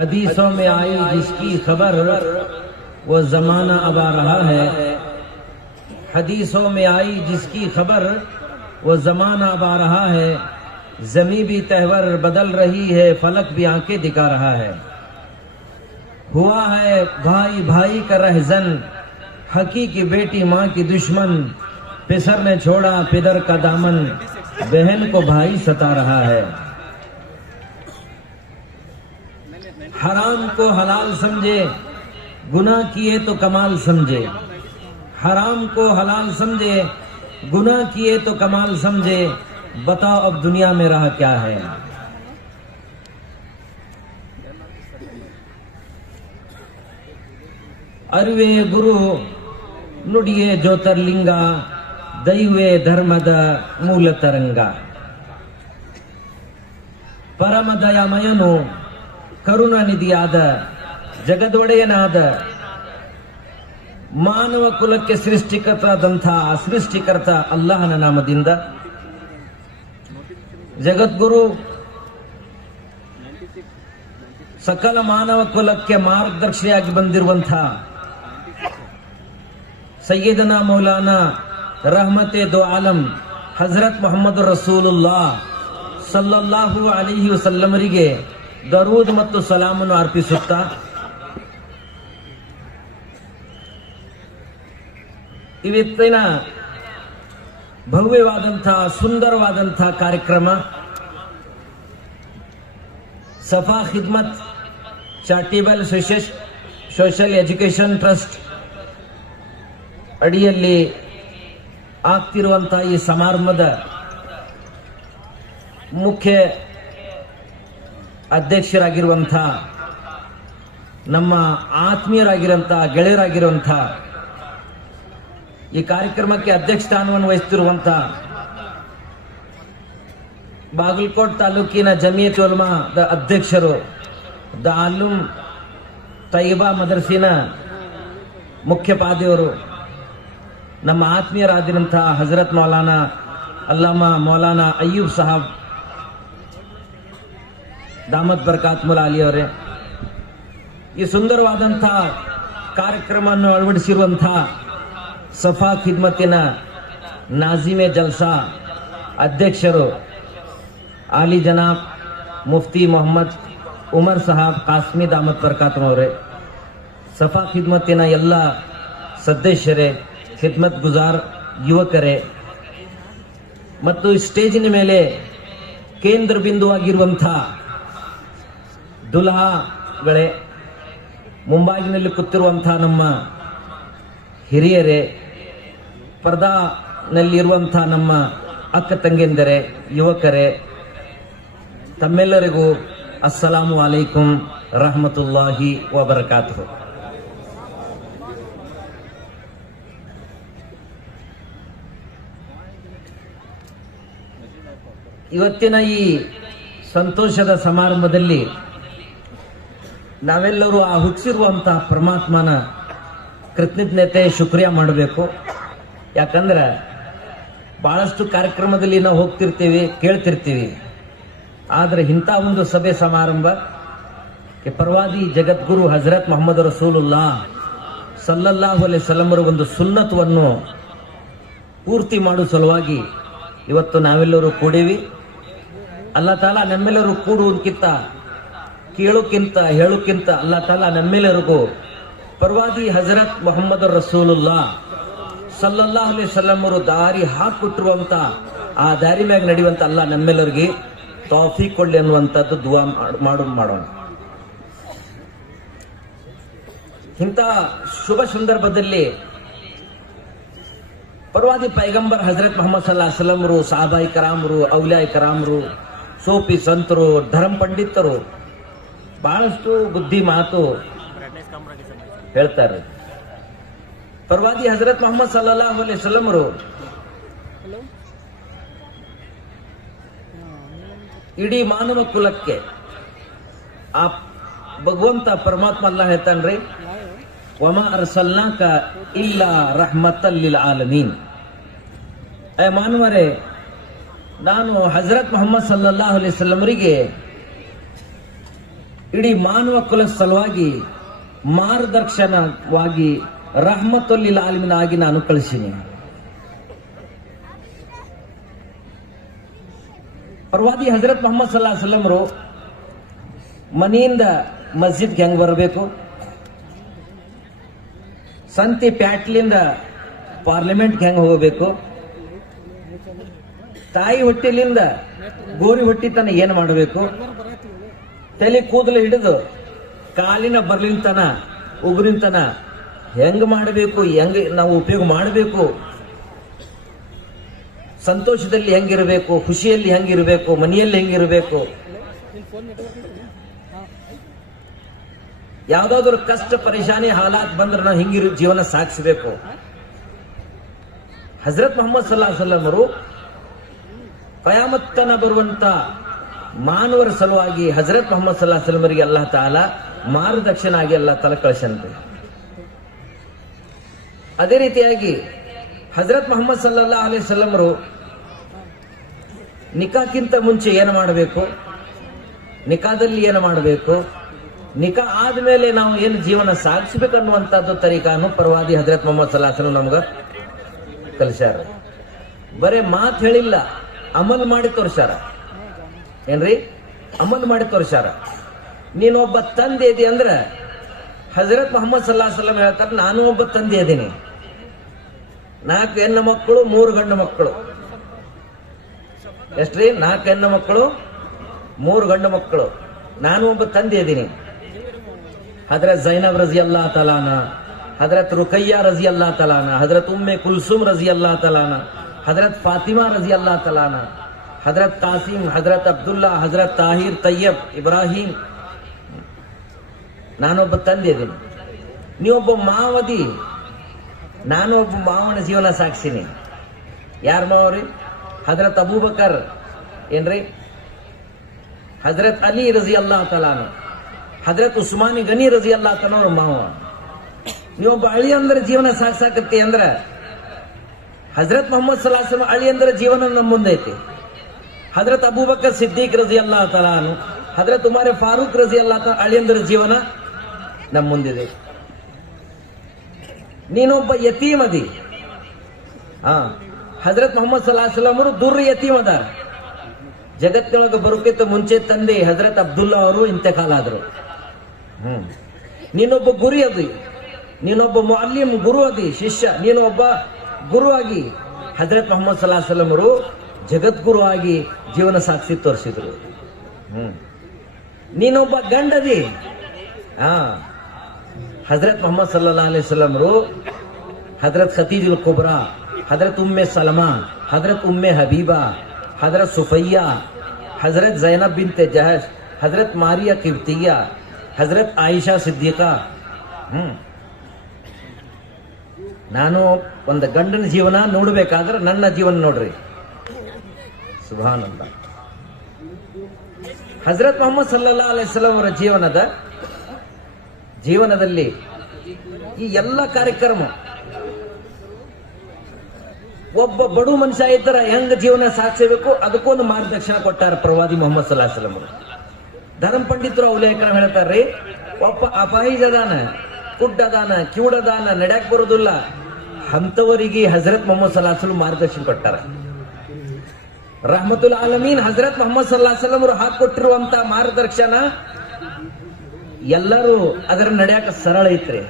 हदीसों में आई जिसकी खबर वो जमाना अब आ रहा है। हदीसों में आई जिसकी खबर वो जमाना अब आ रहा है। जमी भी तहवर बदल रही है, फलक भी आंखें दिखा रहा है। हुआ है भाई भाई का रहजन, हकी की बेटी माँ की दुश्मन। पिसर ने छोड़ा पिदर का दामन, बहन को भाई सता रहा है। हराम को हलाल समझे, गुनाह किए तो कमाल समझे। हराम को हलाल समझे, गुनाह किए तो कमाल समझे। बताओ अब दुनिया में रहा क्या है। ಅರಿವೆ ಗುರು ನುಡಿಯೇ ಜ್ಯೋತಿರ್ಲಿಂಗ, ದೈವೇ ಧರ್ಮದ ಮೂಲ ತರಂಗ. ಪರಮ ದಯಾಮಯನು ಕರುಣಾನಿಧಿಯಾದ ಜಗದೊಡೆಯನಾದ ಮಾನವ ಕುಲಕ್ಕೆ ಸೃಷ್ಟಿಕರ್ತ ಅಲ್ಲಾಹನ ನಾಮದಿಂದ ಜಗದ್ಗುರು ಸಕಲ ಮಾನವ ಕುಲಕ್ಕೆ ಮಾರ್ಗದರ್ಶಿಯಾಗಿ ಬಂದಿರುವಂತಹ ಸಯ್ಯದನಾ ಮೌಲಾನಾ ರಹಮತೆ ದೋ ಆಲಂ ಹಜರತ್ ಮೊಹಮ್ಮದ್ ರಸೂಲುಲ್ಲಾಹ್ ಸಲ್ಲಲ್ಲಾಹು ಅಲೈಹಿ ವಸಲ್ಲಮರಿಗೆ ದರೂದ್ ಮತ್ತು ಸಲಾಮನ್ನು ಅರ್ಪಿಸುತ್ತಾ ಇವತ್ತಿನ ಭವ್ಯವಾದಂತಹ ಸುಂದರವಾದಂತಹ ಕಾರ್ಯಕ್ರಮ Safa Khidmat charitable social education trust ಅಡಿಯಲ್ಲಿ ಆಗ್ತಿರುವಂತಹ ಈ ಸಮಾರಂಭದ ಮುಖ್ಯ ಅಧ್ಯಕ್ಷರಾಗಿರುವಂತಹ ನಮ್ಮ ಆತ್ಮೀಯರಾಗಿರುವಂತಹ ಗೆಳೆಯರಾಗಿರುವಂತಹ ಈ ಕಾರ್ಯಕ್ರಮಕ್ಕೆ ಅಧ್ಯಕ್ಷ ಸ್ಥಾನವನ್ನು ವಹಿಸುತ್ತಿರುವಂತಹ ಬಾಗಲಕೋಟ್ ತಾಲೂಕಿನ ಜಮಿಯತ್ ಉಲಮಾದ ಅಧ್ಯಕ್ಷರು, ದಾಲುಂ ತೈಬಾ ಮದರ್ಸಿನ ಮುಖ್ಯಪಾದಿಯವರು, ನಮ್ಮ ಆತ್ಮೀಯರಾದಿರುವಂತಹ ಹಜರತ್ ಮೌಲಾನಾ ಅಲ್ಲಾಮಾ ಮೌಲಾನಾ ಅಯ್ಯೂಬ್ ಸಾಹಬ್ ದಾಮತ್ ಬರ್ಕಾತ್ ಮುಲ್ ಅಲಿ ಅವರೇ, ಈ ಸುಂದರವಾದಂತಹ ಕಾರ್ಯಕ್ರಮವನ್ನು ಅಳವಡಿಸಿರುವಂತಹ ಸಫಾ ಖಿದ್ಮತಿನ ನಾಜಿಮೆ ಜಲ್ಸಾ ಅಧ್ಯಕ್ಷರು ಆಲಿ ಜನಾಬ್ ಮುಫ್ತಿ ಮೊಹಮ್ಮದ್ ಉಮರ್ ಸಾಹಬ್ ಕಾಸ್ಮಿ ದಾಮತ್ ಬರ್ಕಾತ್ಮವರೇ, ಸಫಾ ಖಿದ್ಮತಿನ ಎಲ್ಲ ಸದಸ್ಯರೇ, ಖಿದ್ಮತ್ ಗುಜಾರ್ ಯುವಕರೇ ಮತ್ತು ಸ್ಟೇಜಿನ ಮೇಲೆ ಕೇಂದ್ರ ಬಿಂದುವಾಗಿರುವಂತಹ ದುಲ್ಹಾಗಳೇ, ಮುಂಬಾಗಿನಲ್ಲಿ ಕೂತಿರುವಂತಹ ನಮ್ಮ ಹಿರಿಯರೇ, ಪರ್ದಾನಲ್ಲಿರುವಂತಹ ನಮ್ಮ ಅಕ್ಕ ತಂಗಿಯಂದರೆ, ಯುವಕರೇ, ತಮ್ಮೆಲ್ಲರಿಗೂ ಅಸ್ಸಲಾಮು ಅಲೈಕುಂ ರಹಮತುಲ್ಲಾಹಿ ವಬರಕಾತುಹು. ಇವತ್ತಿನ ಈ ಸಂತೋಷದ ಸಮಾರಂಭದಲ್ಲಿ ನಾವೆಲ್ಲರೂ ಆ ಹುಟ್ಟಿಸಿರುವಂತಹ ಪರಮಾತ್ಮನ ಕೃತಜ್ಞತೆ ಶುಕ್ರಿಯಾ ಮಾಡಬೇಕು. ಯಾಕಂದ್ರೆ ಬಹಳಷ್ಟು ಕಾರ್ಯಕ್ರಮದಲ್ಲಿ ನಾವು ಹೋಗ್ತಿರ್ತೀವಿ, ಕೇಳ್ತಿರ್ತೀವಿ. ಆದರೆ ಇಂಥ ಒಂದು ಸಭೆ ಸಮಾರಂಭ ಪರವಾದಿ ಜಗದ್ಗುರು ಹಜರತ್ ಮೊಹಮ್ಮದ್ ರಸೂಲುಲ್ಲಾಹ್ ಸಲ್ಲಲ್ಲಾಹು ಅಲೈಹಿ ವಸಲ್ಲಮರ ಒಂದು ಸುನ್ನತ್ವನ್ನು ಪೂರ್ತಿ ಮಾಡುವ ಸಲುವಾಗಿ ಇವತ್ತು ನಾವೆಲ್ಲರೂ ಕೂಡೀವಿ. ಅಲ್ಲಾ ತಾಲಾ ನಮ್ಮೆಲ್ಲರೂ ಕೂಡುವುದಕ್ಕಿಂತ, ಕೇಳೋಕ್ಕಿಂತ, ಹೇಳೋಕ್ಕಿಂತ ಅಲ್ಲಾ ತಾಲಾ ನಮ್ಮೆಲ್ಲರಿಗೂ ಪರವಾದಿ ಹಜರತ್ ಮೊಹಮ್ಮದ್ ರಸೂಲುಲ್ಲಾಹ್ ಸಲ್ಲಲ್ಲಾಹು ಅಲೈಹಿ ವಸಲ್ಲಮರು ದಾರಿ ಹಾಕಿಕೊಟ್ಟಿರುವಂತ ಆ ದಾರಿ ಮ್ಯಾಗ ನಡೆಯುವಂತ ಅಲ್ಲ ನಮ್ಮೆಲ್ಲರಿಗೆ ತೌಫೀಕ್ ಕೊಡ್ಲಿ ಅನ್ನುವಂಥದ್ದು ದುವಾ ಮಾಡೋಣ. ಇಂಥ ಶುಭ ಸಂದರ್ಭದಲ್ಲಿ ಪರವಾದಿ ಪೈಗಂಬರ್ ಹಜರತ್ ಮೊಹಮ್ಮದ್ ಸಲ್ಲಲ್ಲಾಹು ಅಲೈಹಿ ವಸಲ್ಲಮರು, ಸಾಹಬಾಯಿ ಕರಾಮರು, ಔಲಿಯಾಯಿ ಕರಾಮರು, ಸೋಫಿ ಸಂತರು, ಧರ್ಮ ಪಂಡಿತರು ಬಹಳಷ್ಟು ಬುದ್ಧಿ ಮಾತು ಹೇಳ್ತಾರೆ. ಪರವಾದಿ ಹಜರತ್ ಮೊಹಮ್ಮದ್ ಸಲ್ಲಲ್ಲಾಹು ಅಲೈಹಿ ವಸಲ್ಲಮರು ಇಡೀ ಮಾನವ ಕುಲಕ್ಕೆ ಆ ಭಗವಂತ ಪರಮಾತ್ಮ ಅಲ್ಲಾಹ್ ಹೇಳ್ತಾನ್ರಿ, ವಮಾ ಅರ್ಸಲ್ನಾಕ ಇಲ್ಲಾ ರಹ್ಮತಲ್ ಲಿಲ್ ಆಲಮೀನ್. ಮಾನವರೇ, ನಾನು ಹಜರತ್ ಮೊಹಮ್ಮದ್ ಸಲ್ಲಲ್ಲಾಹು ಅಲೈಹಿ ವಸಲ್ಲಮರಿಗೆ ಇಡೀ ಮಾನವ ಕುಲ ಸಲುವಾಗಿ ಮಾರ್ಗದರ್ಶನವಾಗಿ ರಹಮತುಲ್ಲಿಲ್ ಆಲಮೀನ್ ಆಗಿ ನಾನು ಕಳಿಸಿನಿ. ಪ್ರವಾದಿ ಹಜರತ್ ಮೊಹಮ್ಮದ್ ಸಲ್ಲಲ್ಲಾಹು ಅಲೈಹಿ ವಸಲ್ಲಮರು ಮನೆಯಿಂದ ಮಸ್ಜಿದ್ಗೆ ಹೆಂಗ್ ಬರಬೇಕು, ಸಂತಿ ಪ್ಯಾಟ್ಲಿಂದ ಪಾರ್ಲಿಮೆಂಟ್ಗೆ ಹೆಂಗ್ ಹೋಗಬೇಕು, ತಾಯಿ ಹೊಟ್ಟಿಲಿಂದ ಗೋರಿ ಹೊಟ್ಟಿ ತನ ಏನ್ ಮಾಡಬೇಕು, ತಲೆ ಕೂದಲು ಹಿಡಿದು ಕಾಲಿನ ಬರ್ಲಿಂತನ ಉಗುರಿಂತನ ಹೆಂಗ್ ಮಾಡಬೇಕು, ಹೆಂಗ್ ನಾವು ಉಪಯೋಗ ಮಾಡಬೇಕು, ಸಂತೋಷದಲ್ಲಿ ಹೆಂಗಿರಬೇಕು, ಖುಷಿಯಲ್ಲಿ ಹೆಂಗಿರಬೇಕು, ಮನೆಯಲ್ಲಿ ಹೆಂಗಿರಬೇಕು, ಯಾವ್ದಾದ್ರು ಕಷ್ಟ ಪರಿಶಾನಿ ಹಾಲಾತ್ ಬಂದ್ರೆ ನಾವು ಹಿಂಗಿರು ಜೀವನ ಸಾಗಿಸಬೇಕು. ಹಜರತ್ ಮೊಹಮ್ಮದ್ ಸಲ್ಲಲ್ಲಾಹು ಅಲೈಹಿ ವಸಲ್ಲಂ ಅವರು ಕಯಾಮತ್ತನ ಬರುವಂತ ಮಾನವರ ಸಲುವಾಗಿ ಹಜರತ್ ಮೊಹಮ್ಮದ್ ಸಲ್ಲಲ್ಲಾಹು ಅಲೈಹಿ ವಸಲ್ಲಂ ಅವರಿಗೆ ಅಲ್ಲಾಹ್ ತಾಲಾ ಮಾರ್ಗದರ್ಶನಾಗಿ ಅಲ್ಲಾಹ್ ತಾಲಾ ಕಳಿಸಂತೆ. ಅದೇ ರೀತಿಯಾಗಿ ಹಜರತ್ ಮೊಹಮ್ಮದ್ ಸಲ್ಲಲ್ಲಾಹು ಅಲೈಹಿ ವಸಲ್ಲಂ ಅವರು ನಿಕಾಕ್ಕಿಂತ ಮುಂಚೆ ಏನು ಮಾಡಬೇಕು, ನಿಕಾದಲ್ಲಿ ಏನು ಮಾಡಬೇಕು, ನಿಕಾ ಆದ್ಮೇಲೆ ನಾವು ಏನು ಜೀವನ ಸಾಗಿಸ್ಬೇಕನ್ನುವಂತದ್ದು ತರೀಕಾನು ಪ್ರವಾದಿ ಹಜರತ್ ಮೊಹಮ್ಮದ್ ಸಲ್ಲಲ್ಲಾಹು ಅಲೈಹಿ ವಸಲ್ಲಂ ನಮ್ಗ ಕಲಿಸ್ಯಾರ. ಬರೇ ಮಾತು ಹೇಳಿಲ್ಲ, ಅಮಲ್ ಮಾಡಿ ತೋರ್ಸ್ಯಾರ. ಏನ್ರಿ, ಅಮಲ್ ಮಾಡಿ ತೋರ್ಸ್ಯಾರ. ನೀನೊಬ್ಬ ತಂದೆ ಇದಿ ಅಂದ್ರೆ ಹಜರತ್ ಮೊಹಮ್ಮದ್ ಸಲ್ಲಲ್ಲಾಹು ಅಲೈಹಿ ವಸಲ್ಲಂ ಹೇಳ್ತಾರೆ, ನಾನು ಒಬ್ಬ ತಂದೆ ಇದ್ದೀನಿ, 4 ಹೆಣ್ಣು ಮಕ್ಕಳು 3 ಗಂಡು ಮಕ್ಕಳು. ಎಷ್ಟ್ರಿ? 4 ಹೆಣ್ಣು ಮಕ್ಕಳು 3 ಗಂಡು ಮಕ್ಕಳು. ನಾನು ಒಬ್ಬ ತಂದೆ ಇದ್ದೀನಿ. ಹಜರತ್ ಝೈನಬ್ ರಜಿಯಲ್ಲಾಹು ತಆಲಾನ, ಹಜರತ್ ರುಕಯ್ಯಾ ರಜಿಯಲ್ಲಾಹು ತಆಲಾನ, ಹಜರತ್ ಉಮ್ಮೆ ಕುಲ್ಸುಮ್ ರಜಿಯಲ್ಲಾಹು ತಆಲಾನ, ಹಜರತ್ ಫಾತಿಮಾ ರಜಿಯಲ್ಲಾಹು ತಆಲಾನ, ಹಜರತ್ ಕಾಸಿಮ್, ಹಜರತ್ ಅಬ್ದುಲ್ಲಾ, ಹಜರತ್ ತಾಹಿರ್, ತಯ್ಯಬ್, ಇಬ್ರಾಹಿಂ. ನಾನೊಬ್ಬ ತಂದೆ ಇದ್ದೀನಿ, ನೀವೊಬ್ಬ ಮಾವದಿ, ನಾನು ಒಬ್ಬ ಮಾವನ ಜೀವನ ಸಾಕ್ಷಿನಿ. ಯಾರ ಮಾವರಿ? ಹಜರತ್ ಅಬೂಬಕರ್, ಏನ್ರಿ, ಹಜರತ್ ಅಲಿ ರಜಿಯಲ್ಲಾಹು ತಆಲಾನ, ಹಜರತ್ ಉಸ್ಮಾನಿ ಗನಿ ರಜಿಯಲ್ಲಾಹು ತಆಲಾ ಅವ್ರ ಮಾವ. ನೀವೊಬ್ಬ ಅಳಿ ಅಂದ್ರೆ ಜೀವನ ಸಾಕ್ಸಾಕತ್ತಿ ಅಂದ್ರ ಹಜರತ್ ಮೊಹಮ್ಮದ್ ಸಲ್ಲಲ್ಲಾಹು ಅಲೈಹಿ ವಸಲ್ಲಂ ಅಳಿ ಅಂದ್ರೆ ಜೀವನ ನಮ್ಮ ಮುಂದೆ ಐತಿ. ಹಜರತ್ ಅಬೂಬಕರ್ ಸಿದ್ದೀಕ್ ರಜಿಯಲ್ಲಾಹು ತಆಲಾ ಅನ್ಹು, ಹಜರತ್ ಉಮರ್ ಫಾರೂಕ್ ರಜಿಯಲ್ಲಾಹು ತಆಲಾ ಅಳಿ ಅಂದ್ರೆ ಜೀವನ ನಮ್ಮ ಮುಂದಿದೆ. ನೀನೊಬ್ಬ ಯತೀಮ್ ಅದಿ. ಹಜರತ್ ಮೊಹಮ್ಮದ್ ಸಲ್ಲಲ್ಲಾಹು ಅಲೈಹಿ ವಸಲ್ಲಂ ಅವರು ದುರ್ ಯತೀಮ್ ಅದಾರ. ಜಗತ್ತಿನೊಳಗೆ ಬರೋಕ್ಕಿಂತ ಮುಂಚೆ ತಂದೆ ಹಜರತ್ ಅಬ್ದುಲ್ಲಾ ಅವರು ಇಂತೆಕಾಲ್ ಆದ್ರು. ನೀನೊಬ್ಬ ಗುರಿ ಅದಿ, ನೀನೊಬ್ಬ ಮುಅಲ್ಲಿಮ್ ಗುರು ಅದಿ, ಶಿಷ್ಯ. ನೀನು ಒಬ್ಬ ಗುರು ಆಗಿ ಹಜರತ್ ಮೊಹಮ್ಮದ್ ಸಲ್ಲಲ್ಲಾಹು ಅಲೈಹಿ ವಸಲ್ಲಂ ಅವರು ಜಗದ್ಗುರು ಆಗಿ ಜೀವನ ಸಾಗಿಸಿ ತೋರಿಸಿದ್ರು. ನೀನೊಬ್ಬ ಗಂಡದಿ. ಹಜರತ್ ಮೊಹಮ್ಮದ್ ಸಲ್ಲಲ್ಲಾಹು ಅಲೈಹಿ ವಸಲ್ಲಂ ಅವರು ಹಜರತ್ ಖದೀಜುಲ್ ಕುಬ್ರಾ, ಹಜರತ್ ಉಮ್ಮೆ ಸಲಮಾ, ಹಜರತ್ ಉಮ್ಮೆ ಹಬೀಬಾ, ಹಜರತ್ ಸುಫಯ್ಯಾ, ಹಜರತ್ ಝೈನಬ್ ಬಿನ್ತೆ ಜಹಶ್, ಹಜರತ್ ಮಾರಿಯಾ ಕಿಬ್ತಿಯಾ, ಹಜರತ್ ಆಯಿಷಾ ಸಿದ್ದೀಕಾ. ನಾನು ಒಂದು ಗಂಡನ ಜೀವನ ನೋಡ್ಬೇಕಾದ್ರೆ ನನ್ನ ಜೀವನ ನೋಡ್ರಿ. ಸುಬ್ಹಾನಲ್ಲಾಹ್. ಹಜರತ್ ಮೊಹಮ್ಮದ್ ಸಲ್ಲಲ್ಲಾಹು ಅಲೈಹಿ ವಸಲ್ಲಂ ಅವರ ಜೀವನದಲ್ಲಿ ಈ ಎಲ್ಲ ಕಾರ್ಯಕ್ರಮ, ಒಬ್ಬ ಬಡು ಮನುಷ್ಯ ಇದ್ದರ ಹೆಂಗ ಜೀವನ ಸಾಗಿಸಬೇಕು ಅದಕ್ಕೊಂದು ಮಾರ್ಗದರ್ಶನ ಕೊಟ್ಟಾರ ಪ್ರವಾದಿ ಮೊಹಮ್ಮದ್ ಸಲ್ಲಲ್ಲಾಹು ಅಲೈಹಿ ವಸಲ್ಲಂ ಅವರು. ಧರ್ಮ ಪಂಡಿತರು ಔಲೇಕರ ಹೇಳ್ತಾರ್ರಿ, ಒಬ್ಬ ಅಪಾಹಿಜ ಅದಾನ, ಕುಡ್ಡದಾನ, ಕಿವುಡದಾನ, ನಡ್ಯಾಕ್ ಬರೋದಿಲ್ಲ, ಅಂತವರಿಗೆ ಹಜರತ್ ಮೊಹಮ್ಮದ್ ಸಲ್ಲಲ್ಲಾಹು ಅಲೈಹಿ ವಸಲ್ಲಂ ಮಾರ್ಗದರ್ಶನ ಕೊಟ್ಟಾರ. ರಹಮತುಲ್ ಆಲಮೀನ್ ಹಜರತ್ ಮೊಹಮ್ಮದ್ ಸಲ್ಲಲ್ಲಾಹು ಅಲೈಹಿ ವಸಲ್ಲಂ ಅವರು ಹಾಕೊಟ್ಟಿರುವಂತ ಮಾರ್ಗದರ್ಶನ ಎಲ್ಲರೂ ಅದರ ನಡ್ಯಾಕ ಸರಳ ಐತ್ರಿ.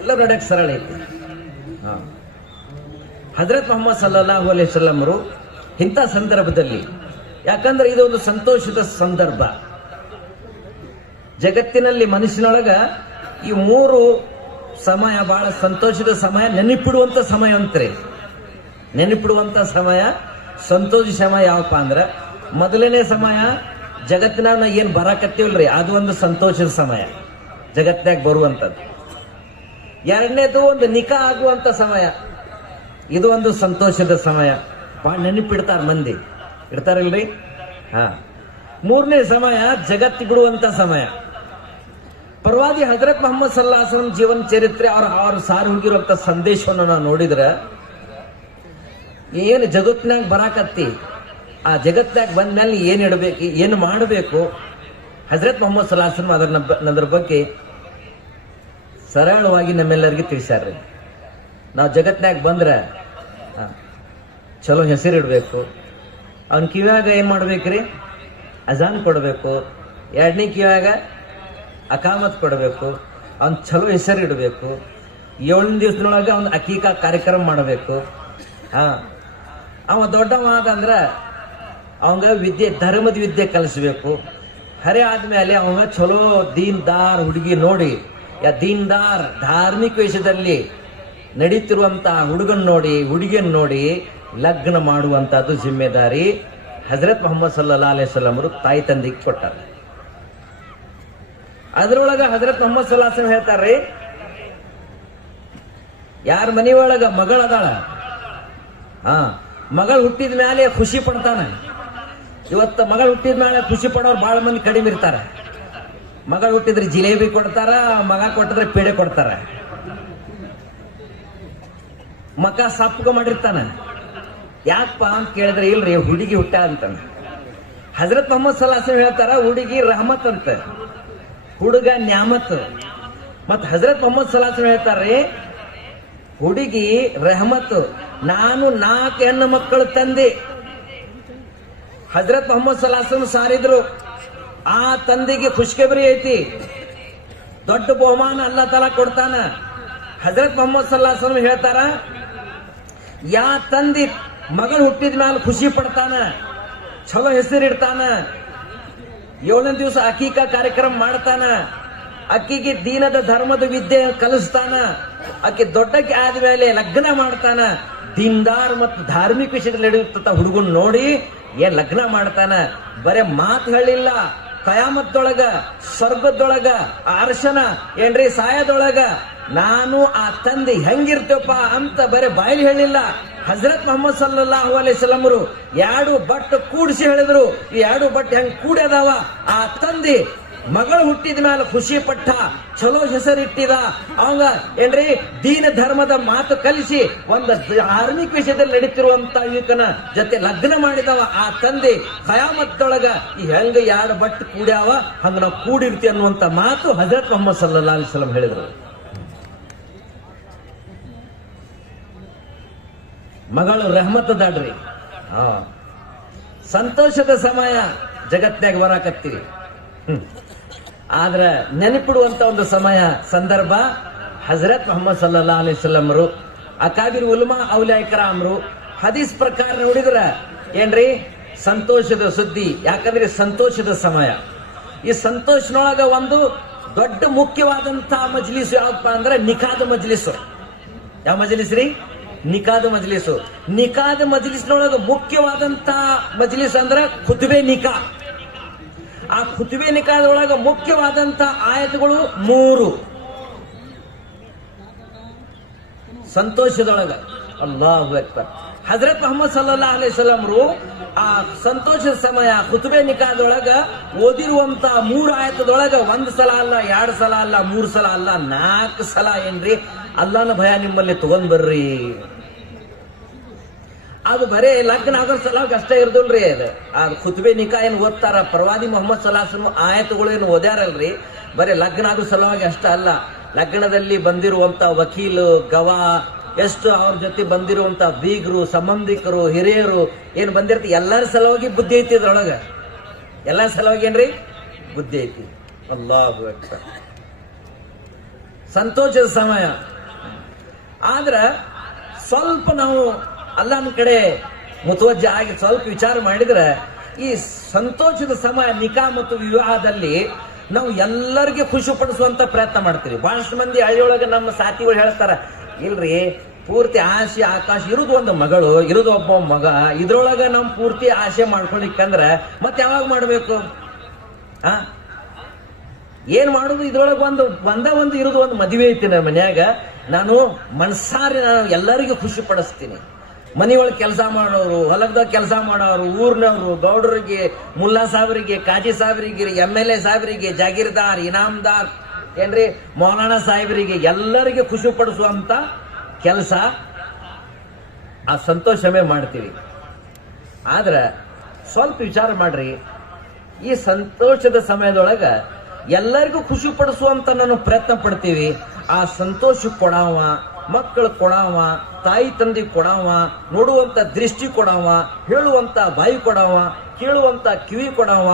ಎಲ್ಲರೂ ನಡ್ಯಾಕ ಸರಳ ಐತಿ. ಹಜರತ್ ಮೊಹಮ್ಮದ್ ಸಲ್ಲಲ್ಲಾಹು ಅಲೈಹಿ ವಸಲ್ಲಂ ಅವರು ಇಂಥ ಸಂದರ್ಭದಲ್ಲಿ, ಯಾಕಂದ್ರೆ ಇದೊಂದು ಸಂತೋಷದ ಸಂದರ್ಭ. ಜಗತ್ತಿನಲ್ಲಿ ಮನುಷ್ಯನೊಳಗ ಈ 3 ಸಮಯ ಬಹಳ ಸಂತೋಷದ ಸಮಯ, ನೆನಪಿಡುವಂತ ಸಮಯ ಅಂತ್ರಿ. ನೆನಪಿಡುವಂತ ಸಮಯ, ಸಂತೋಷ ಸಮಯ ಯಾವಪ್ಪ ಅಂದ್ರ, ಮೊದಲನೇ ಸಮಯ ಜಗತ್ತಿನಾಗ ಏನ್ ಬರಾಕತ್ತೀವಲ್ರಿ ಅದು ಒಂದು ಸಂತೋಷದ ಸಮಯ, ಜಗತ್ತಿನಾಗ ಬರುವಂತದ್ದು. ಎರಡನೇದು ಒಂದು ನಿಕಾ ಆಗುವಂತ ಸಮಯ, ಇದು ಒಂದು ಸಂತೋಷದ ಸಮಯ. ಬಹಳ ನೆನಪಿಡ್ತಾರ ಮಂದಿ, ಇಡ್ತಾರಲ್ರಿ. ಮೂರನೇ ಸಮಯ ಜಗತ್ತಿ ಬಿಡುವಂತ ಸಮಯ. ಪ್ರವಾದಿ ಹಜರತ್ ಮೊಹಮ್ಮದ್ ಸಲ್ಲಲ್ಲಾಹು ಅಲೈಹಿ ವಸಲ್ಲಂ ಜೀವನ ಚರಿತ್ರೆ, ಅವ್ರ ಸಾರಿ ಹೋಗಿರುವಂತ ಸಂದೇಶವನ್ನು ನಾವು ನೋಡಿದ್ರೆ, ಏನು ಜಗತ್ತಿನಾಗ ಬರಾಕತ್ತಿ, ಆ ಜಗತ್ತಿನಾಗ ಬಂದ್ಮೇಲೆ ಏನ್ ಇಡಬೇಕು, ಏನು ಮಾಡಬೇಕು, ಹಜರತ್ ಮೊಹಮ್ಮದ್ ಸಲಾಸನ್ ಅದರ ಬಗ್ಗೆ ಸರಳವಾಗಿ ನಮ್ಮೆಲ್ಲರಿಗೂ ತಿಳಿಸ್ಯಾರ್ರಿ. ನಾವು ಜಗತ್ನಾಗ ಬಂದ್ರೆ ಚಲೋ ಹೆಸರಿಡ್ಬೇಕು, ಅವನ್ ಕಿವ್ಯಾಗ ಏನ್ ಮಾಡ್ಬೇಕ್ರಿ, ಅಜಾನ್ ಕೊಡಬೇಕು, ಎರಡನೇ ಕಿವ್ಯಾಗ ಅಕಾಮತ್ ಕೊಡಬೇಕು, ಅವ್ನ್ ಚಲೋ ಹೆಸರಿಡಬೇಕು, 7 ದಿವಸದೊಳಗೆ ಅವ್ನ ಅಕೀಕಾ ಕಾರ್ಯಕ್ರಮ ಮಾಡಬೇಕು. ಅವ ದೊಡ್ಡವ ಆದಂದ್ರ ಅವಂಗ ವಿದ್ಯೆ, ಧರ್ಮದ ವಿದ್ಯೆ ಕಲಿಸ್ಬೇಕು. ಹರೆ ಆದ್ಮೇಲೆ ಅವಂಗ ಚಲೋ ದೀನ್ದಾರ್ ಹುಡುಗಿ ನೋಡಿ, ದೀನ್ದಾರ್ ಧಾರ್ಮಿಕ ವೇಷದಲ್ಲಿ ನಡೀತಿರುವಂತ ಹುಡುಗನ್ ನೋಡಿ, ಹುಡುಗಿಯನ್ ನೋಡಿ ಲಗ್ನ ಮಾಡುವಂತದ್ದು ಜಿಮ್ಮೆದಾರಿ ಹಜರತ್ ಮೊಹಮ್ಮದ್ ಸಲ್ಲಲ್ಲಾಹು ಅಲೈಹಿ ವಸಲ್ಲಂ ಅವರು ತಾಯಿ ತಂದೆಗೆ ಕೊಟ್ಟಾರ. ಅದ್ರೊಳಗ ಹಜರತ್ ಮೊಹಮ್ಮದ್ ಸಲ್ಲಲ್ಲಾಹು ಅಲೈಹಿ ವಸಲ್ಲಂ ಹೇಳ್ತಾರ್ರಿ, ಯಾರ ಮನೆಯೊಳಗ ಮಗಳದಾಳ, ಮಗಳು ಹುಟ್ಟಿದ ಮೇಲೆ ಖುಷಿ ಪಡ್ತಾನ. ಇವತ್ತ ಮಗಳು ಹುಟ್ಟಿದ ಮೇಲೆ ಖುಷಿ ಪಡೋರು ಬಹಳ ಮಂದಿ ಕಡಿಮೆ ಇರ್ತಾರ. ಮಗಳು ಹುಟ್ಟಿದ್ರೆ ಜಿಲೇಬಿ ಕೊಡ್ತಾರ, ಮಗ ಕೊಟ್ಟಿದ್ರೆ ಪೇಡೆ ಕೊಡ್ತಾರ. ಮಕ ಸಪ್ಪಗ ಮಾಡಿರ್ತಾನ. ಯಾಕಪ್ಪ ಅಂತ ಕೇಳಿದ್ರೆ ಇಲ್ರಿ ಹುಡುಗಿ ಹುಟ್ಟ ಅಂತಾನ. ಹಜರತ್ ಮೊಹಮ್ಮದ್ ಸಲ್ಲಲ್ಲಾಹು ಅಲೈಹಿ ವಸಲ್ಲಂ ಹೇಳ್ತಾರ, ಹುಡುಗಿ ರಹಮತ್ ಅಂತ, ಹುಡುಗ ನ್ಯಾಮತ್. ಮತ್ ಹಜರತ್ ಮೊಹಮ್ಮದ್ ಸಲ್ಲಲ್ಲಾಹು ಅಲೈಹಿ ವಸಲ್ಲಂ ಹೇಳ್ತಾರ್ರಿ, ಹುಡುಗಿ ರೆಹಮತ್, ನಾನು 4 ಹೆಣ್ಣು ಮಕ್ಕಳು ತಂದೆ. ಹಜರತ್ ಮೊಹಮ್ಮದ್ ಸಲ್ಲಲ್ಲಾಹು ಅಲೈಹಿ ವಸಲ್ಲಂ ಸಾರಿದ್ರು, ಆ ತಂದೆಗೆ ಖುಷ್ಖಬರಿ ಐತಿ, ದೊಡ್ಡ ಬಹುಮಾನ ಅಲ್ಲಾಹ್ ತಾಲಾ ಕೊಡ್ತಾನ. ಹಜರತ್ ಮೊಹಮ್ಮದ್ ಸಲ್ಲಲ್ಲಾಹು ಅಲೈಹಿ ವಸಲ್ಲಂ ಹೇಳ್ತಾರ, ಯಾ ತಂದೆ ಮಗಳು ಹುಟ್ಟಿದ ಮೇಲೆ ಖುಷಿ ಪಡ್ತಾನ, ಚಲೋ ಹೆಸರಿಡ್ತಾನ, 7ನೇ ದಿವಸ ಅಕೀಕಾ ಕಾರ್ಯಕ್ರಮ ಮಾಡ್ತಾನ, ಅಕ್ಕಿಗೆ ದೀನದ ಧರ್ಮದ ವಿದ್ಯೆ ಕಲಿಸ್ತಾನ, ಅಕ್ಕಿ ದೊಡ್ಡಕ್ಕೆ ಆದ್ಮೇಲೆ ಲಗ್ನ ಮಾಡ್ತಾನ, ದೀನ್ದಾರ್ ಮತ್ತು ಧಾರ್ಮಿಕ ವಿಷಯದಲ್ಲಿ ನಡೆಯುತ್ತ ಹುಡುಗನ್ ನೋಡಿ ಏನ್ ಲಗ್ನ ಮಾಡ್ತಾನ. ಬರೇ ಮಾತು ಹೇಳಿಲ್ಲ, ಕಯಾಮತ್ತೊಳಗ, ಸ್ವರ್ಗದೊಳಗ, ಅರ್ಶನ ಏನ್ರಿ ಸಾಯದೊಳಗ ನಾನು ಆ ತಂದೆ ಹೆಂಗಿರ್ತೇವಪ್ಪ ಅಂತ ಬರೇ ಬಾಯಲ್ಲಿ ಹೇಳಿಲ್ಲ. ಹಜರತ್ ಮೊಹಮ್ಮದ್ ಸಲ್ಲಲ್ಲಾಹು ಅಲೈಹಿ ವಸಲ್ಲಂ ಅವರು 2 ಬಟ್ ಕೂಡಿಸಿ ಹೇಳಿದ್ರು. ಈ 2 ಬಟ್ ಹೆಂಗ್ ಕೂಡ್ಯದಾವ, ಆ ತಂದೆ ಮಗಳು ಹುಟ್ಟಿದ ಮೇಲೆ ಖುಷಿ ಪಟ್ಟ, ಚಲೋ ಹೆಸರಿಟ್ಟಿದ, ಅವಂಗ ಏನ್ರಿ ದೀನ ಧರ್ಮದ ಮಾತು ಕಲಿಸಿ ಒಂದು ಧಾರ್ಮಿಕ ವಿಷಯದಲ್ಲಿ ನಡೀತಿರುವಂತ ಯುವಕನ ಜೊತೆ ಲಗ್ನ ಮಾಡಿದವ ಆ ತಂದೆ ಕಯಾಮತ್ತೊಳಗ ಈ ಹೆಂಗ 2 ಬಟ್ ಕೂಡ್ಯಾವ ಹಂಗ ನಾವು ಕೂಡಿರ್ತಿ ಅನ್ನುವಂತ ಮಾತು ಹಜರತ್ ಮೊಹಮ್ಮದ್ ಸಲ್ಲಲ್ಲಾಹು ಅಲೈಹಿ ವಸಲ್ಲಂ ಹೇಳಿದ್ರು. ಮಗಳು ರೆಹಮತ್ತದಾಡ್ರಿ, ಸಂತೋಷದ ಸಮಯ ಜಗತ್ನಾಗ ಬರಾಕತ್ತೀರಿ. ಆದ್ರ ನೆನಪಿಡುವಂತ ಒಂದು ಸಮಯ ಸಂದರ್ಭ ಹಜರತ್ ಮೊಹಮ್ಮದ್ ಸಲ್ಲಲ್ಲಾಹು ಅಲೈಹಿ ವಸಲ್ಲಂ ಅವರು, ಅಕಾಬಿರ್ ಉಲಮಾ ಔಲಿಯಾ ಇಕ್ರಾಮರು ಹದೀಸ್ ಪ್ರಕಾರ ನೋಡಿದ್ರ ಏನ್ರಿ ಸಂತೋಷದ ಸುದ್ದಿ. ಯಾಕಂದ್ರೆ ಸಂತೋಷದ ಸಮಯ. ಈ ಸಂತೋಷನೊಳಗ ಒಂದು ದೊಡ್ಡ ಮುಖ್ಯವಾದಂತ ಮಜ್ಲಿಸ್ ಯಾವಪ್ಪ ಅಂದ್ರೆ ನಿಕಾದ ಮಜ್ಲಿಸ್. ಯಾವ ಮಜ್ಲಿಸ್ ರೀ? ನಿಕಾದ ಮಜ್ಲಿಸು. ನಿಕಾದ ಮಜ್ಲಿಸ್ನೊಳಗ ಮುಖ್ಯವಾದಂತ ಮಜ್ಲಿಸ್ ಅಂದ್ರ ಖುತ್ಬೆ ನಿಕಾ. ಆ ಖುತ್ಬೆ ನಿಕಾದೊಳಗ ಮುಖ್ಯವಾದಂತ ಆಯತಗಳು 3. ಸಂತೋಷದೊಳಗ ಅಲ್ಲಾಹು ಅಕ್ಬರ್. ಹಜರತ್ ಮೊಹಮ್ಮದ್ ಸಲ್ಲಲ್ಲಾಹು ಅಲೈಹಿ ವಸಲ್ಲಂ ಅವರು ಆ ಸಂತೋಷದ ಸಮಯ ಖುತ್ಬೆ ನಿಕಾದೊಳಗ ಓದಿರುವಂತ 3 ಆಯತದೊಳಗ 1 ಸಲ ಅಲ್ಲ, 2 ಸಲ ಅಲ್ಲ, 3 ಸಲ ಅಲ್ಲ, 4 ಸಲ ಏನ್ರಿ ಅಲ್ಲಾಹನ ಭಯ ನಿಮ್ಮಲ್ಲಿ ತಗೊಂಡ್ ಬರ್ರಿ. ಅದು ಬರೇ ಲಗ್ನ ಆಗೋ ಸಲುವಾಗಿ ಅಷ್ಟೇ ಇರ್ದಲ್ರಿ. ಅದು ಆ ಖುತ್ಬೆ ನಿಕಾ ಏನ್ ಓದ್ತಾರ ಪ್ರವಾದಿ ಮೊಹಮ್ಮದ್ ಸಲ್ಲಲ್ಲಾಹು ಅಲೈಹಿ ವಸಲ್ಲಂ ಆಯತುಗಳು ಏನು ಓದ್ಯಾರಲ್ರಿ, ಬರೇ ಲಗ್ನ ಆಗೋ ಸಲುವಾಗಿ ಅಷ್ಟ ಅಲ್ಲ. ಲಗ್ನದಲ್ಲಿ ಬಂದಿರುವಂತ ವಕೀಲು, ಗವಾ, ಎಷ್ಟು ಅವ್ರ ಜೊತೆ ಬಂದಿರುವಂತ ಬೀಗರು, ಸಂಬಂಧಿಕರು, ಹಿರಿಯರು ಏನ್ ಬಂದಿರ್ತಿ ಎಲ್ಲರ ಸಲುವಾಗಿ ಬುದ್ಧಿ ಐತಿ. ಇದ್ರೊಳಗ ಎಲ್ಲರ ಸಲುವಾಗಿ ಏನ್ರಿ ಬುದ್ಧಿ ಐತಿ. ಅಲ್ಲಾಹು ಅಕ್ಬರ್. ಸಂತೋಷದ ಸಮಯ. ಆದ್ರ ಸ್ವಲ್ಪ ನಾವು ಅಲ್ಲಾಹನ ಕಡೆ ಮುತುವಜ್ಜ ಆಗಿ ಸ್ವಲ್ಪ ವಿಚಾರ ಮಾಡಿದ್ರೆ ಈ ಸಂತೋಷದ ಸಮಯ ನಿಕಾ ಮತ್ತು ವಿವಾಹದಲ್ಲಿ ನಾವು ಎಲ್ಲರಿಗೆ ಖುಷಿ ಪಡಿಸುವಂತ ಪ್ರಯತ್ನ ಮಾಡ್ತೀವಿ. ಬಹಳಷ್ಟು ಮಂದಿ ಹಳ್ಳಿಯೊಳಗೆ ನಮ್ಮ ಸಾಥಿಗಳು ಹೇಳ್ತಾರ, ಇಲ್ರಿ ಪೂರ್ತಿ ಆಸೆ ಆಕಾಶ ಇರುದು ಒಂದು ಮಗಳು, ಇರುದು ಒಬ್ಬ ಮಗ, ಇದ್ರೊಳಗ ನಮ್ ಪೂರ್ತಿ ಆಸೆ ಮಾಡ್ಕೊಳಿಕ್ಕಂದ್ರ ಮತ್ತೆ ಯಾವಾಗ ಮಾಡ್ಬೇಕು? ಏನ್ ಮಾಡುದು? ಇದ್ರೊಳಗ ಒಂದು ಇರುದು ಒಂದು ಮದುವೆ ಐತಿ ನನ್ನ ಮನ್ಯಾಗ, ನಾನು ಮನಸಾರಿ ನಾನು ಎಲ್ಲರಿಗೂ ಖುಷಿ ಪಡಿಸ್ತೀನಿ. ಮನೆಯೊಳಗೆ ಕೆಲಸ ಮಾಡೋರು, ಹೊಲದಾಗ ಕೆಲಸ ಮಾಡೋರು, ಊರಿನವರು, ಗೌಡರಿಗೆ, ಮುಲ್ಲಾ ಸಾಹೇಬರಿಗೆ, ಕಾಜಿ ಸಾಹೇಬರಿಗೆ, MLA ಸಾಹೇಬರಿಗೆ, ಜಾಗೀರ್ದಾರ್, ಇನಾಮ್ದಾರ್ ಏನ್ರಿ ಮೌಲಾನಾ ಸಾಹೇಬರಿಗೆ ಎಲ್ಲರಿಗೆ ಖುಷಿ ಪಡಿಸುವಂತ ಕೆಲಸ ಆ ಸಂತೋಷಮೇ ಮಾಡ್ತೀವಿ. ಆದ್ರೆ ಸ್ವಲ್ಪ ವಿಚಾರ ಮಾಡ್ರಿ, ಈ ಸಂತೋಷದ ಸಮಯದೊಳಗ ಎಲ್ಲರಿಗೂ ಖುಷಿ ಪಡಿಸುವಂತ ನಾನು ಪ್ರಯತ್ನ ಪಡ್ತೀವಿ. ಆ ಸಂತೋಷ ಕೊಡಾವ, ಮಕ್ಕಳು ಕೊಡಾವ, ತಾಯಿ ತಂದೆ ಕೊಡಾವ, ನೋಡುವಂತ ದೃಷ್ಟಿ ಕೊಡಾವ, ಹೇಳುವಂತ ಬಾಯಿ ಕೊಡಾವ, ಕೇಳುವಂತ ಕಿವಿ ಕೊಡಾವ.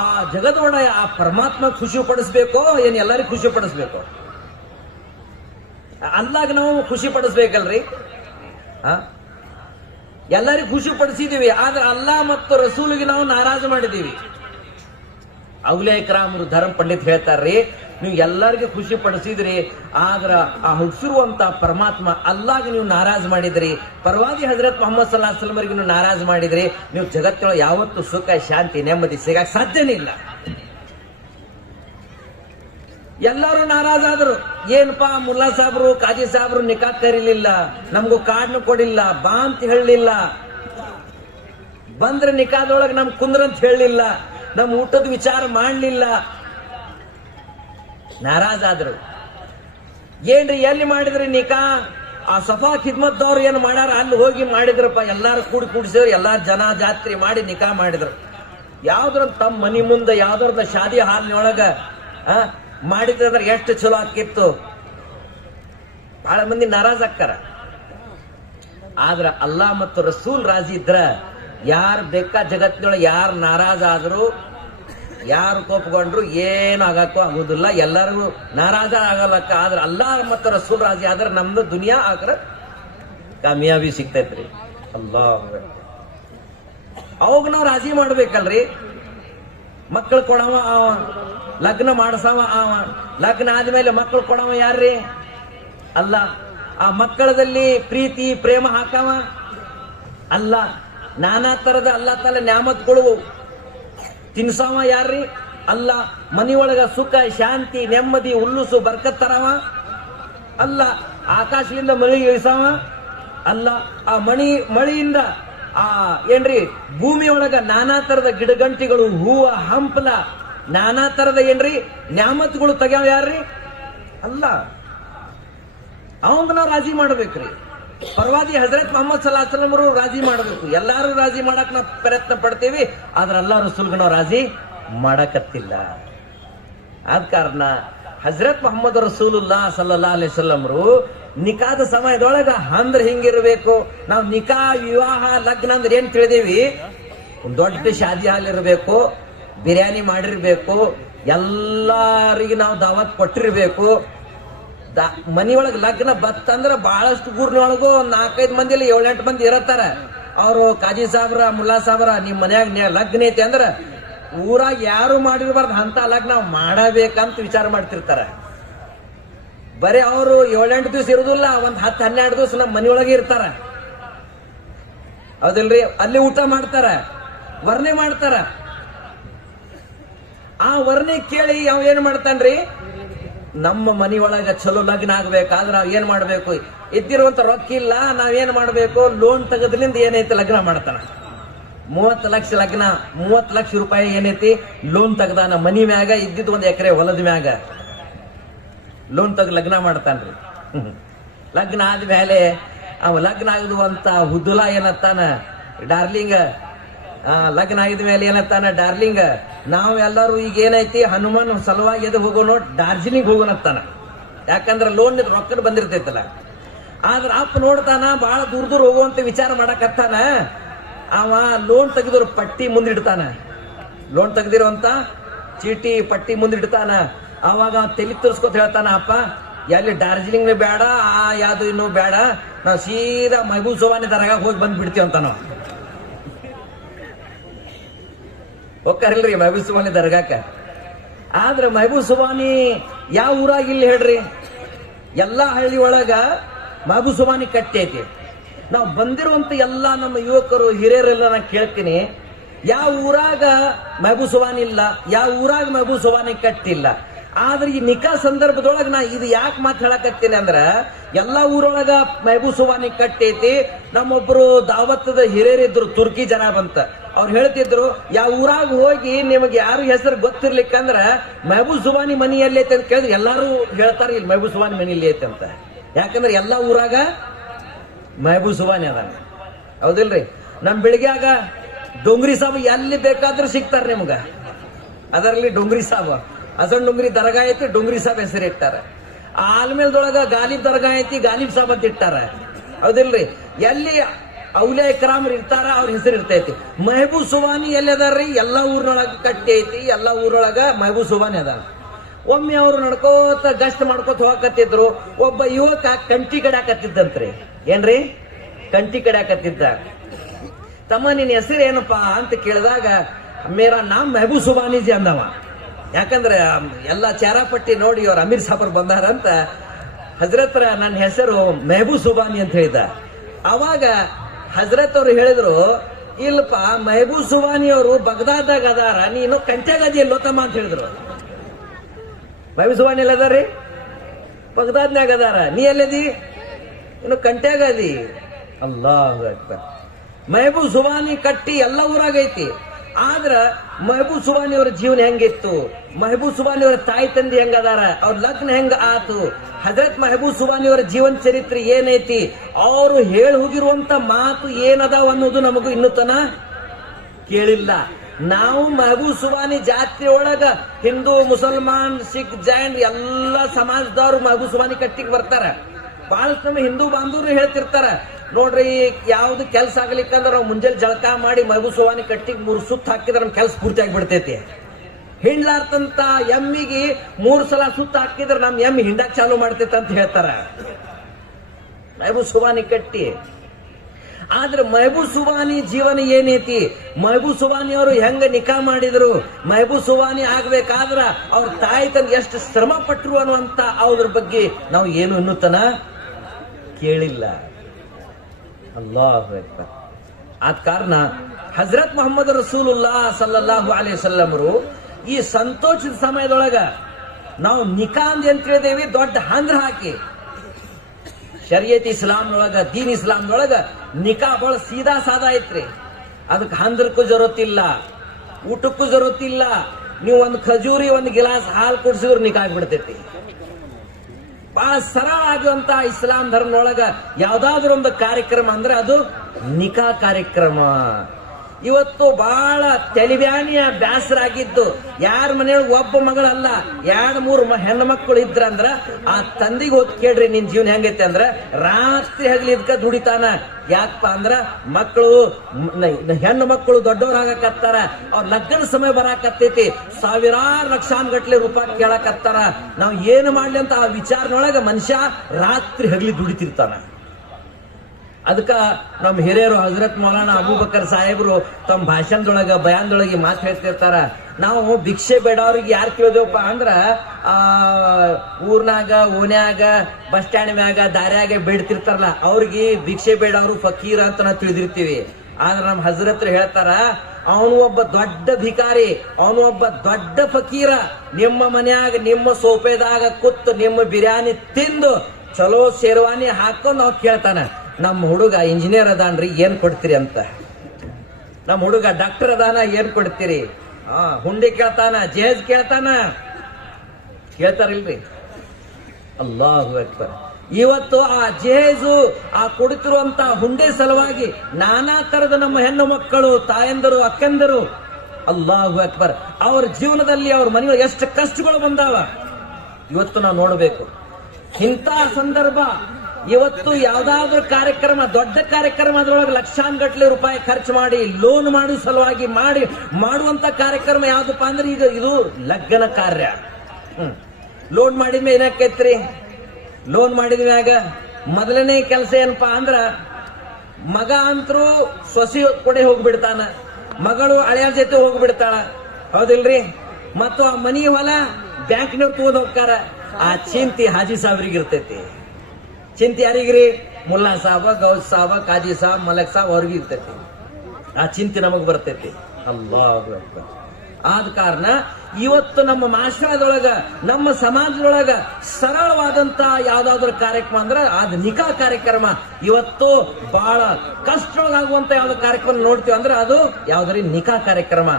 ಆ ಜಗದೊಳ ಆ ಪರಮಾತ್ಮ ಖುಷಿ ಪಡಿಸ್ಬೇಕೋ ಏನ್ ಎಲ್ಲರಿಗೂ ಖುಷಿ ಪಡಿಸ್ಬೇಕು? ಅಲ್ಲಾಗ ನಾವು ಖುಷಿ ಪಡಿಸ್ಬೇಕಲ್ರಿ. ಎಲ್ಲರಿಗೂ ಖುಷಿ ಪಡಿಸಿದೀವಿ, ಆದ್ರೆ ಅಲ್ಲಾ ಮತ್ತು ರಸೂಲಿಗೆ ನಾವು ನಾರಾಜು ಮಾಡಿದೀವಿ. ಔಲಿಯಾ ಇಕ್ರಾಮರು ಧರ್ಮ ಪಂಡಿತ್ ಹೇಳ್ತಾರ್ರಿ, ನೀವು ಎಲ್ಲರಿಗೂ ಖುಷಿ ಪಡಿಸಿದ್ರಿ, ಆದ್ರ ಆ ಹುಟ್ಟಿಸಿರುವಂತ ಪರಮಾತ್ಮ ಅಲ್ಲಾಗ ನೀವು ನಾರಾಜ್ ಮಾಡಿದ್ರಿ, ಪರವಾದಿ ಹಜರತ್ ಮೊಹಮ್ಮದ್ ಸಲಾಹು ಅಲೈಹಿ ವಸಲ್ಲಂರಿಗೆ ನೀವು ನಾರಾಜ್ ಮಾಡಿದ್ರಿ. ನೀವು ಜಗತ್ತಿನೊಳಗೆ ಯಾವತ್ತು ಸುಖ ಶಾಂತಿ ನೆಮ್ಮದಿ ಸಿಗಕ್ ಸಾಧ್ಯನೇ ಇಲ್ಲ. ಎಲ್ಲರೂ ನಾರಾಜ್ ಆದ್ರು. ಏನಪ್ಪಾ ಮುಲ್ಲಾ ಸಾಬ್ರು ಕಾಜಿ ಸಾಬ್ರು ನಿಕಾ ಕರೀಲಿಲ್ಲ, ನಮ್ಗೂ ಕಾರ್ಡ್ನು ಕೊಡಿಲ್ಲ, ಬಾ ಅಂತ ಹೇಳಲಿಲ್ಲ, ಬಂದ್ರೆ ನಿಕಾದೊಳಗೆ ನಮ್ ಕುಂದ್ರಂತ ಹೇಳಲಿಲ್ಲ, ನಮ್ ಊಟದ ವಿಚಾರ ಮಾಡ್ಲಿಲ್ಲ, ನಾರಾಜ್ ಆದ್ರು. ಏನ್ರಿ ಎಲ್ಲಿ ಮಾಡಿದ್ರಿ ನಿಕಾ? ಆ ಸಫಾ ಖಿದ್ಮತ್ದವ್ರು ಏನ್ ಮಾಡ್ಯಾರ ಅಲ್ಲಿ ಹೋಗಿ ಮಾಡಿದ್ರಪ್ಪ. ಎಲ್ಲಾರು ಕೂಡಿಸಿದ್ರು, ಎಲ್ಲಾರು ಜನ ಜಾತ್ರೆ ಮಾಡಿ ನಿಕಾ ಮಾಡಿದ್ರು. ಯಾವ್ದ್ರ ತಮ್ಮ ಮನಿ ಮುಂದೆ ಯಾವ್ದ್ರ ಶಾದಿ ಹಾಲ್ನೊಳಗ ಮಾಡಿದ್ರೆ ಎಷ್ಟು ಚಲೋ ಆಕಿತ್ತು. ಬಹಳ ಮಂದಿ ನಾರಾಜ್ ಆಕ್ಕಾರ. ಆದ್ರ ಅಲ್ಲಾ ಮತ್ತು ರಸೂಲ್ ರಾಜಿ ಇದ್ರ ಯಾರು ಬೇಕಾ ಜಗತ್ತಿನೊಳಗೆ ಯಾರು ನಾರಾಜ್ ಆದ್ರು, ಯಾರು ಕೋಪಗೊಂಡ್ರು ಏನು ಆಗಕ್ಕೂ ಆಗುದಿಲ್ಲ, ಎಲ್ಲರಿಗೂ ನಾರಾಜ ಆಗಲಕ್ಕ. ಆದ್ರೆ ಅಲ್ಲಾ ಮತ್ತು ರಸೂಲ್ ರಾಜಿ ಆದ್ರೆ ನಮ್ದು ದುನಿಯಾ ಆಕ್ರ ಕಾಮಿಯಾಬಿ ಸಿಗ್ತೈತ್ರಿ. ಅಲ್ಲಾ ಅವಾಗ ನಾವು ರಾಜಿ ಮಾಡ್ಬೇಕಲ್ರಿ. ಮಕ್ಕಳು ಕೊಡವ ಅವ, ಲಗ್ನ ಮಾಡಸವ ಅವ, ಲಗ್ನ ಆದ್ಮೇಲೆ ಮಕ್ಕಳು ಕೊಡವ ಯಾರ್ರಿ? ಅಲ್ಲ. ಆ ಮಕ್ಕಳದಲ್ಲಿ ಪ್ರೀತಿ ಪ್ರೇಮ ಹಾಕವ ಅಲ್ಲ. ನಾನಾ ತರದ ಅಲ್ಲಾ ತಾಲ ನ್ಯಾಮತ್ಗಳು ತಿನ್ಸವ ಯಾರ್ರಿ? ಅಲ್ಲ. ಮನಿಯೊಳಗ ಸುಖ ಶಾಂತಿ ನೆಮ್ಮದಿ ಉಲ್ಲುಸು ಬರ್ಕತ್ ತರವ ಅಲ್ಲ. ಆಕಾಶದಿಂದ ಮಳಿ ಇಳಿಸವ ಅಲ್ಲ. ಆ ಮಳಿಯಿಂದ ಆ ಏನ್ರಿ ಭೂಮಿಯೊಳಗ ನಾನಾ ತರದ ಗಿಡಗಂಟಿಗಳು ಹೂವ ಹಂಪಲ ನಾನಾ ತರದ ಏನ್ರಿ ನ್ಯಾಮತ್ಗಳು ತೆಗ್ಯಾವ ಯಾರ್ರಿ? ಅಲ್ಲ. ಅವಂಗ ನಾವು ರಾಜಿ ಮಾಡ್ಬೇಕ್ರಿ. ಪರವಾದಿ ಹಜರತ್ ಮೊಹಮ್ಮದ್ ಸಲಾಹು ಅಲೈಹಿ ವಸಲ್ಲಂ ರಾಜಿ ಮಾಡಬೇಕು. ಎಲ್ಲಾರು ರಾಜಿ ಮಾಡಕ್ ನಾವು ಪ್ರಯತ್ನ ಪಡ್ತೇವಿ, ಆದ್ರೆ ಅಲ್ಲಾ ರಸೂಲ್ಗ ನಾವು ರಾಜಿ ಮಾಡಕತ್ತಿಲ್ಲ. ಆದ ಕಾರಣ ಹಜರತ್ ಮೊಹಮ್ಮದ್ ರಸೂಲುಲ್ಲಾಹ ಸಲ್ಲಲ್ಲಾಹು ಅಲೈಹಿ ವಸಲ್ಲಂ ನಿಕಾದ ಸಮಯದೊಳಗ ಅಂದ್ರೆ ಹಿಂಗಿರ್ಬೇಕು. ನಾವು ನಿಕಾ ವಿವಾಹ ಲಗ್ನ ಅಂದ್ರೆ ಏನ್ ತಿಳಿದೀವಿ? ಒಂದ್ ದೊಡ್ಡ ಶಾದಿ ಹಾಲ್ ಇರಬೇಕು, ಬಿರಿಯಾನಿ ಮಾಡಿರ್ಬೇಕು, ಎಲ್ಲರಿಗೆ ನಾವು ದಾವತ್ ಕೊಟ್ಟಿರ್ಬೇಕು. ಮನಿಯೊಳಗೆ ಲಗ್ನ ಬತ್ತಂದ್ರ ಬಹಳಷ್ಟು ಊರ್ನೊಳಗು 4-5 ಮಂದಿ ಇಲ್ಲ 7-8 ಮಂದಿ ಇರತ್ತಾರ. ಅವರು ಕಾಜಿ ಸಾಬ್ರ ಮುಲ್ಲಾ ಸಾಬ್ರ ನಿಮ್ ಮನ್ಯಾಗ ಲಗ್ನ ಐತಿ ಅಂದ್ರ ಊರಾಗ ಯಾರು ಮಾಡಿರ್ಬಾರ್ದು ಅಂತ ಲಗ್ನ ಮಾಡಬೇಕಂತ ವಿಚಾರ ಮಾಡ್ತಿರ್ತಾರ. ಬರೀ ಅವರು 7-8 ದಿವಸ ಇರುದಿಲ್ಲ, ಒಂದ್ 10-12 ದಿವಸ ನಮ್ಮ ಮನಿಯೊಳಗೆ ಇರ್ತಾರ. ಹೌದಿಲ್ರಿ? ಅಲ್ಲಿ ಊಟ ಮಾಡ್ತಾರ, ವರ್ಣೆ ಮಾಡ್ತಾರ. ಆ ವರ್ಣೆ ಕೇಳಿ ಅವ ಏನ್ ಮಾಡ್ತಾನ್ರಿ? ನಮ್ಮ ಮನಿಯೊಳಗ ಚಲೋ ಲಗ್ನ ಆಗ್ಬೇಕಾದ್ರೆ ನಾವ್ ಏನ್ ಮಾಡ್ಬೇಕು? ಇದ್ದಿರುವಂತ ರೊಕ್ಕ ಇಲ್ಲ, ನಾವೇನ್ ಮಾಡ್ಬೇಕು? ಲೋನ್ ತೆಗದ್ಲಿಂದ ಏನೈತಿ ಲಗ್ನ ಮಾಡ್ತಾನ. 30 ಲಕ್ಷ ಲಗ್ನ, 30 ಲಕ್ಷ ರೂಪಾಯಿ ಏನೈತಿ ಲೋನ್ ತೆಗ್ದಾನ. ಮನಿ ಮ್ಯಾಗ ಇದ್ದಿದ್ 1 ಎಕರೆ ಹೊಲದ ಮ್ಯಾಗ ಲೋನ್ ತೆಗ್ ಲಗ್ನ ಮಾಡ್ತಾನ್ರಿ. ಲಗ್ನ ಆದ್ಮೇಲೆ ಅವ ಲಗ್ನ ಆಗುವಂತ ಹುದ್ದುಲ ಏನತ್ತಾನ? ಡಾರ್ಲಿಂಗ್. ಲಗ್ನ ಆಗಿದ್ಮೇಲೆ ಏನತ್ತಾನ? ಡಾರ್ಲಿಂಗ್, ನಾವ್ ಎಲ್ಲರೂ ಈಗ ಏನೈತಿ ಹನುಮಾನ್ ಸಲುವಾಗಿ ಎದು ಹೋಗೋಣ, ಡಾರ್ಜಿಲಿಂಗ್ ಹೋಗೋಣತ್ತಾನ. ಯಾಕಂದ್ರ ಲೋನ್ ರೊಕ್ಕ ಬಂದಿರ್ತೈತಲ್ಲ. ಆದ್ರ ಅಪ್ಪ ನೋಡ್ತಾನ ಬಹಳ ದೂರ ದೂರ ಹೋಗುವಂತ ವಿಚಾರ ಮಾಡಕತ್ತಾನ. ಅವ ಲೋನ್ ತೆಗೆದ್ರು ಪಟ್ಟಿ ಮುಂದಿಡ್ತಾನ. ಲೋನ್ ತೆಗ್ದಿರುವಂತ ಚೀಟಿ ಪಟ್ಟಿ ಮುಂದಿಡ್ತಾನ. ಅವಾಗ ತಲೆ ತೋರ್ಸ್ಕೊತ ಹೇಳ್ತಾನ, ಅಪ್ಪ ಎಲ್ಲಿ ಡಾರ್ಜಿಲಿಂಗ್ ಬೇಡ, ಯಾವ್ದು ಇನ್ನೂ ಬೇಡ, ನಾವ್ ಸೀದಾ ಮೆಹಬೂಬ್ ಸುಬಾನಿ ದರ್ಗಾಗ ಹೋಗಿ ಬಂದ್ಬಿಡ್ತೀವಿ ಅಂತ. ನಾವು ಹೋಗ್ತಾರಿಲ್ರಿ ಮೆಹಬೂಬ್ ಸುಬಾನಿ ದರ್ಗಾಕ. ಆದ್ರೆ ಮೆಹಬೂಬ್ ಸುಬಾನಿ ಯಾವ ಊರಾಗಿಲ್ಲ ಹೇಳ್ರಿ? ಎಲ್ಲಾ ಹಳ್ಳಿ ಒಳಗ ಮೆಹಬೂಬ್ ಸುಬಾನಿ ಕಟ್ಟಿ ಐತಿ. ನಾವು ಬಂದಿರುವಂತ ಎಲ್ಲಾ ನಮ್ಮ ಯುವಕರು ಹಿರಿಯರೆಲ್ಲ ನಾ ಕೇಳ್ತೀನಿ, ಯಾವ ಊರಾಗ ಮೆಹಬೂಬ್ ಸುಬಾನಿ ಇಲ್ಲ, ಯಾವ ಊರಾಗ ಮೆಹಬೂಬ್ ಸುಬಾನಿ ಕಟ್ಟಿಲ್ಲ. ಆದ್ರೆ ಈ ನಿಕಾ ಸಂದರ್ಭದೊಳಗ ನಾ ಇದು ಯಾಕೆ ಮಾತು ಹೇಳಕತ್ತೀನಿ ಅಂದ್ರ, ಎಲ್ಲಾ ಊರೊಳಗ ಮೆಹಬೂಬ್ ಸುಬಾನಿ ಕಟ್ಟೈತಿ. ನಮ್ಮೊಬ್ರು ದಾವತ್ತದ ಹಿರಿಯರಿದ್ರು, ತುರ್ಕಿ ಜನ ಬಂತ. ಅವ್ರು ಹೇಳ್ತಿದ್ರು, ಯಾವ ಊರಾಗ ಹೋಗಿ ನಿಮಗೆ ಯಾರು ಹೆಸರು ಗೊತ್ತಿರ್ಲಿಕ್ಕಂದ್ರ ಮೆಹಬೂಬ್ ಸುಬಾನಿ ಮನಿ ಎಲ್ಲಿ ಐತೆ ಅಂತ ಕೇಳಿದ್ರೆ ಎಲ್ಲಾರು ಹೇಳ್ತಾರ ಇಲ್ಲಿ ಮೆಹಬೂಬ್ ಸುಬಾನಿ ಮನಿ ಇಲ್ಲಿ ಐತೆ ಅಂತ. ಯಾಕಂದ್ರೆ ಎಲ್ಲಾ ಊರಾಗ ಮೆಹಬೂಬ್ ಸುಬಾನಿ ಅದಾನ. ಹೌದಿಲ್ರಿ? ನಮ್ ಬೆಳಿಗ್ಯಾಗ ಡೊಂಗ್ರಿ ಸಾಬ್ ಎಲ್ಲಿ ಬೇಕಾದ್ರೂ ಸಿಗ್ತಾರ ನಿಮ್ಗ. ಅದರಲ್ಲಿ ಡೊಂಗ್ರಿ ಸಾಬ ಹಸನ್ ಡೊಂಗ್ರಿ ದರ್ಗಾ ಐತಿ, ಡೊಂಗ್ರಿ ಸಾಬ್ ಹೆಸರಿಟ್ಟಾರ. ಆಲ್ಮೇಲ್ದೊಳಗ ಗಾಲಿಬ್ ದರ್ಗಾ ಐತಿ, ಗಾಲಿಬ್ ಸಾಬ್ ಅಂತ ಇಟ್ಟಾರ. ಹೌದಿಲ್ರಿ? ಎಲ್ಲಿ ಔಲಿಯಾ ಇಕ್ರಾಮರ್ ಇರ್ತಾರ ಅವ್ರ ಹೆಸರು ಇರ್ತೈತಿ. ಮೆಹಬೂಬ್ ಸುಬಾನಿ ಎಲ್ಲಿ ಅದಾರ್ರಿ? ಎಲ್ಲಾ ಊರ್ನೊಳಗ ಕಟ್ಟಿ ಐತಿ, ಎಲ್ಲಾ ಊರೊಳಗ ಮೆಹಬೂಬ್ ಸುಬಾನಿ ಅದ. ಒಮ್ಮೆ ಅವ್ರು ನಡ್ಕೋತ ಗಸ್ಟ್ ಮಾಡ್ಕೋತ ಹೋಗಕತ್ತಿದ್ರು. ಒಬ್ಬ ಯುವಕ ಕಂಟಿ ಕಡ್ಯಾಕತ್ತಿದ್ದಂತ್ರಿ. ಏನ್ರಿ? ಕಂಟಿ ಕಡ್ಯಾಕತ್ತಿದ್ದ. ತಮ್ಮ ನಿನ್ ಹೆಸರು ಏನಪ್ಪಾ ಅಂತ ಕೇಳಿದಾಗ ಮೇರಾ ನಾಮ್ ಮೆಹಬೂಬ್ ಸುಬಾನಿಜಿ ಅಂದವ. ಯಾಕಂದ್ರೆ ಎಲ್ಲ ಚಾರಾಪಟ್ಟಿ ನೋಡಿ ಅವ್ರ ಅಮೀರ್ ಸಾಬರ್ ಬಂದಾರಂತ ಹಜರತ್ರ ನನ್ನ ಹೆಸರು ಮೆಹಬೂಬ್ ಸುಬಾನಿ ಅಂತ ಹೇಳಿದ. ಅವಾಗ ಹಜರತ್ ಅವ್ರು ಹೇಳಿದ್ರು, ಇಲ್ಲಪ್ಪ ಮೆಹಬೂಬ್ ಸುಬಾನಿ ಅವರು ಬಗ್ದಾದಾಗ ಅದಾರ, ನೀನು ಕಂಟ್ಯಾಗದಿ ಎಲ್ಲೋ ತಮ್ಮ ಅಂತ ಹೇಳಿದ್ರು. ಮೆಹಬೂಬ್ ಸುಬಾನಿ ಎಲ್ಲ ಅದಾರ್ರಿ? ಬಗ್ದಾದ್ನಾಗ ಅದಾರ. ನೀ ಎಲ್ಲದಿ? ಇನ್ನು ಕಂಟ್ಯಾಗದಿ. ಅಲ್ಲಾಹು ಅಕ್ಬರ್. ಮೆಹಬೂಬ್ ಸುಬಾನಿ ಕಟ್ಟಿ ಎಲ್ಲ ಊರಾಗೈತಿ. ಆದ್ರ ಮೆಹಬೂಬ್ ಸುಬಾನಿ ಅವರ ಜೀವನ ಹೆಂಗಿತ್ತು, ಮೆಹಬೂಬ್ ಸುಬಾನಿ ಅವರ ತಾಯಿ ತಂದೆ ಹೆಂಗದಾರ, ಅವ್ರ ಲಗ್ನ ಹೆಂಗ ಆತು, ಹಜರತ್ ಮೆಹಬೂಬ್ ಸುಬಾನಿ ಅವರ ಜೀವನ ಚರಿತ್ರೆ ಏನೈತಿ, ಅವರು ಹೇಳಿ ಹೋಗಿರುವಂತ ಮಾತು ಏನದಾವ ಅನ್ನೋದು ನಮಗೂ ಇನ್ನೂ ತನ ಕೇಳಿಲ್ಲ. ನಾವು ಮೆಹಬೂಬ್ ಸುಬಾನಿ ಜಾತ್ರೆ ಒಳಗ ಹಿಂದೂ, ಮುಸಲ್ಮಾನ್, ಸಿಖ್, ಜೈನ್ ಎಲ್ಲ ಸಮಾಜದವ್ರು ಮೆಹಬೂಬ್ ಸುಬಾನಿ ಕಟ್ಟಿಗೆ ಬರ್ತಾರ. ಬಹಳಷ್ಟು ನಮ್ಮ ಹಿಂದೂ ಬಾಂಧವರು ಹೇಳ್ತಿರ್ತಾರ, ನೋಡ್ರಿ ಯಾವ್ದು ಕೆಲ್ಸ ಆಗ್ಲಿಕ್ಕಂದ್ರ ನಾವು ಮುಂಜಾನೆ ಜಳಕ ಮಾಡಿ ಮೆಹಬೂಬ್ ಸುಬಾನಿ ಕಟ್ಟಿಗೆ 3 ಸುತ್ತ ಹಾಕಿದ್ರೆ ನಮ್ ಕೆಲಸ ಪೂರ್ತಿ ಆಗಿಬಿಡ್ತೈತಿ. ಹಿಂಡ್ಲಾರ್ತಂತ ಎಮ್ಮಿಗೆ 3 ಸಲ ಸುತ್ತ ಹಾಕಿದ್ರೆ ನಮ್ ಎಮ್ಮಿ ಹಿಂಡಾಕ್ ಚಾಲು ಮಾಡ್ತೈತೆ ಅಂತ ಹೇಳ್ತಾರ ಮೆಹಬೂಬ್ ಸುಬಾನಿ ಕಟ್ಟಿ. ಆದ್ರೆ ಮೆಹಬೂಬ್ ಸುಬಾನಿ ಜೀವನ ಏನೈತಿ, ಮೆಹಬೂಬ್ ಸುಬಾನಿ ಅವರು ಹೆಂಗ ನಿಕಾ ಮಾಡಿದ್ರು, ಮೆಹಬೂಬ್ ಸುಬಾನಿ ಆಗ್ಬೇಕಾದ್ರ ಅವ್ರ ತಾಯಿ ತಂದೆ ಎಷ್ಟು ಶ್ರಮ ಪಟ್ರು ಅನ್ನುವಂತ ಅವ್ರ ಬಗ್ಗೆ ನಾವು ಏನು ಅನ್ನುತ್ತನ ಕೇಳಿಲ್ಲ. ಅಲ್ಲಾಹು ಅಕ್ಬರ್. ಆದ ಕಾರಣ ಹಜರತ್ ಮೊಹಮ್ಮದ್ ರಸೂಲುಲ್ಲಾ ಸಲ್ಲಲ್ಲಾಹು ಅಲೈಹಿ ವಸಲ್ಲಂ ಅವರು ಈ ಸಂತೋಷದ ಸಮಯದೊಳಗ ನಾವು ನಿಕಾ ಅಂತ ಹೇಳಿದೇವಿ, ದೊಡ್ಡ ಹಂದ್ರ ಹಾಕಿ ಶರಿಯತ್ ಇಸ್ಲಾಂನೊಳಗ, ದೀನ್ ಇಸ್ಲಾಂನೊಳಗ ನಿಕಾ ಬಹಳ ಸೀದಾ ಸಾದಾ ಐತ್ರಿ. ಅದಕ್ಕೆ ಹಂದ್ರಕ್ಕೂ ಜರುತ್ತಿಲ್ಲ, ಊಟಕ್ಕೂ ಜರುತ್ತಿಲ್ಲ. ನೀವು ಒಂದು ಖಜೂರಿ ಒಂದು ಗಿಲಾಸ್ ಹಾಲು ಕುಡಿಸಿದ್ರು ನಿಕಾ ಆಗ್ಬಿಡ್ತೈತಿ. ಬಹಳ ಸರಳ ಆಗುವಂತ ಇಸ್ಲಾಂ ಧರ್ಮದೊಳಗ ಯಾವ್ದಾದ್ರು ಒಂದು ಕಾರ್ಯಕ್ರಮ ಅಂದ್ರೆ ಅದು ನಿಕಾ ಕಾರ್ಯಕ್ರಮ. ಇವತ್ತು ಬಹಳ ತೆಲಿಬ್ಯಾನಿಯ ಬ್ಯಾಸರಾಗಿದ್ದು, ಯಾರ ಮನೆಯೊಳಗೆ ಒಬ್ಬ ಮಗಳಲ್ಲ 2-3 ಹೆಣ್ಣು ಮಕ್ಕಳು ಇದ್ರಂದ್ರ ಆ ತಂದಿಗೆ ಹೋಗಿ ಕೇಳ್ರಿ ನಿನ್ ಜೀವನ ಹೆಂಗೈತೆ ಅಂದ್ರ ರಾತ್ರಿ ಹಗಲಿ ಇದಕ್ಕ ದುಡಿತಾನ. ಯಾಕಪ್ಪ ಅಂದ್ರ ಮಕ್ಕಳು, ಹೆಣ್ಣು ಮಕ್ಕಳು ದೊಡ್ಡವರಾಗಕತ್ತಾರ, ಅವ್ರ ಲಗ್ನ ಸಮಯ ಬರಾಕತ್ತೈತಿ, ಸಾವಿರಾರು ಲಕ್ಷಾನ್ಗಟ್ಲೆ ರೂಪಾಯಿ ಕೇಳಕತ್ತಾರ. ನಾವ್ ಏನು ಮಾಡ್ಲಿ ಅಂತ ಆ ವಿಚಾರನೊಳಗ ಮನುಷ್ಯ ರಾತ್ರಿ ಹಗಲಿ ದುಡಿತಿರ್ತಾನ. ಅದಕ್ಕ ನಮ್ಮ ಹಿರಿಯರು ಹಜರತ್ ಮೌಲಾನಾ ಅಬೂಬಕರ್ ಸಾಹೇಬರು ತಮ್ಮ ಭಾಷಣದೊಳಗ ಬಯಾನ್ದೊಳಗೆ ಮಾತು ಹೇಳ್ತಿರ್ತಾರ, ನಾವು ಭಿಕ್ಷೆ ಬೇಡವ್ರಿಗೆ ಯಾರು ಕೇಳಿದೇವಪ್ಪ ಅಂದ್ರ ಊರ್ನಾಗ, ಓನ್ಯಾಗ, ಬಸ್ ಸ್ಟ್ಯಾಂಡ್ ಮ್ಯಾಗ, ದಾರ್ಯಾಗ ಬೇಡ್ತಿರ್ತಾರಲ್ಲ ಅವ್ರಿಗೆ ಭಿಕ್ಷೆ ಬೇಡವ್ರು ಫಕೀರ ಅಂತ ನಾವು ತಿಳಿದಿರ್ತೀವಿ. ಆದ್ರೆ ನಮ್ಮ ಹಜರತ್ರು ಹೇಳ್ತಾರ, ಅವನು ಒಬ್ಬ ದೊಡ್ಡ ಭಿಕಾರಿ, ಅವನು ಒಬ್ಬ ದೊಡ್ಡ ಫಕೀರ. ನಿಮ್ಮ ಮನ್ಯಾಗ ನಿಮ್ಮ ಸೋಫೆದಾಗ ಕೂತು ನಿಮ್ಮ ಬಿರಿಯಾನಿ ತಿಂದು ಚಲೋ ಶೇರ್ವಾನಿ ಹಾಕೊಂಡು ನಾವು ಕೇಳ್ತಾನ, ನಮ್ಮ ಹುಡುಗ ಇಂಜಿನಿಯರ್ ಅದಾನ್ರಿ ಏನ್ ಕೊಡ್ತೀರಿ ಅಂತ, ನಮ್ಮ ಹುಡುಗ ಡಾಕ್ಟರ್ ಅದಾನ ಏನ್ ಕೊಡ್ತೀರಿ, ಹುಂಡಿ ಕೇಳ್ತಾನ, ಜೇಜ್ ಕೇಳ್ತಾನ, ಕೇಳ್ತಾರಿಲ್ರಿ? ಅಲ್ಲಾಹು ಅಕ್ಬರ್. ಇವತ್ತು ಆ ಜೇಜು, ಆ ಕೊಡುತ್ತಿರುವಂತ ಹುಂಡೆ ಸಲುವಾಗಿ ನಾನಾ ತರದ ನಮ್ಮ ಹೆಣ್ಣು ಮಕ್ಕಳು, ತಾಯಂದರು, ಅಕ್ಕಂದರು, ಅಲ್ಲಾಹು ಅಕ್ಬರ್, ಅವ್ರ ಜೀವನದಲ್ಲಿ ಅವ್ರ ಮನೆಯ ಎಷ್ಟು ಕಷ್ಟಗಳು ಬಂದಾವ ಇವತ್ತು ನಾವು ನೋಡಬೇಕು. ಇಂಥ ಸಂದರ್ಭ ಇವತ್ತು ಯಾವ್ದಾದ್ರು ಕಾರ್ಯಕ್ರಮ, ದೊಡ್ಡ ಕಾರ್ಯಕ್ರಮ, ಅದ್ರೊಳಗೆ ಲಕ್ಷಾನ್ಗಟ್ಲೆ ರೂಪಾಯಿ ಖರ್ಚು ಮಾಡಿ ಲೋನ್ ಮಾಡುವ ಸಲುವಾಗಿ ಮಾಡುವಂತ ಕಾರ್ಯಕ್ರಮ ಯಾವ್ದಪ್ಪ ಅಂದ್ರೆ ಈಗ ಇದು ಲಗ್ನ ಕಾರ್ಯ. ಲೋನ್ ಮಾಡಿದ್ಮೇಲೆ ಏನಾಕೈತ್ರಿ? ಲೋನ್ ಮಾಡಿದ್ಮ್ಯಾಗ ಮೊದಲನೇ ಕೆಲಸ ಏನಪ್ಪಾ ಅಂದ್ರ ಮಗ ಅಂತರೂ ಸೊಸಿ ಕೊಡೆ ಹೋಗ್ಬಿಡ್ತಾನ, ಮಗಳು ಹಳೆಯ ಜೊತೆ ಹೋಗ್ಬಿಡ್ತಾಳ, ಹೌದಿಲ್ರಿ? ಮತ್ತು ಆ ಮನಿ ಹೊಲ ಬ್ಯಾಂಕ್ನವ್ರು ತಗೊಂಡ್ ಹೋಗ್ತಾರ. ಆ ಚಿಂತಿ ಹಾಜಿ ಸಾಬ್ರಿಗೆ ಇರ್ತೈತಿ. ಚಿಂತೆ ಯಾರಿಗ್ರಿ? ಮುಲ್ಲಾ ಸಾಬ, ಗೌಸ್ ಸಾಬ, ಕಾಜಿ ಸಾಬ್, ಮಲಕ್ ಸಾಬ್ ಅವ್ರಿಗೆ ಇರ್ತೈತಿ. ಆ ಚಿಂತೆ ನಮಗ್ ಬರ್ತೈತಿ. ಅಲ್ಲಾಹು ಅಕ್ಬರ್. ಆದ ಕಾರಣ ಇವತ್ತು ನಮ್ಮ ಮಾಶ್ರದೊಳಗ, ನಮ್ಮ ಸಮಾಜದೊಳಗ ಸರಳವಾದಂತ ಯಾವ್ದಾದ್ರು ಕಾರ್ಯಕ್ರಮ ಅಂದ್ರ ಅದು ನಿಕಾ ಕಾರ್ಯಕ್ರಮ. ಇವತ್ತು ಬಹಳ ಕಷ್ಟವಾಗುವಂತ ಯಾವ್ದು ಕಾರ್ಯಕ್ರಮ ನೋಡ್ತೀವಿ ಅಂದ್ರೆ ಅದು ಯಾವ್ದ್ರಿ? ನಿಕಾ ಕಾರ್ಯಕ್ರಮ.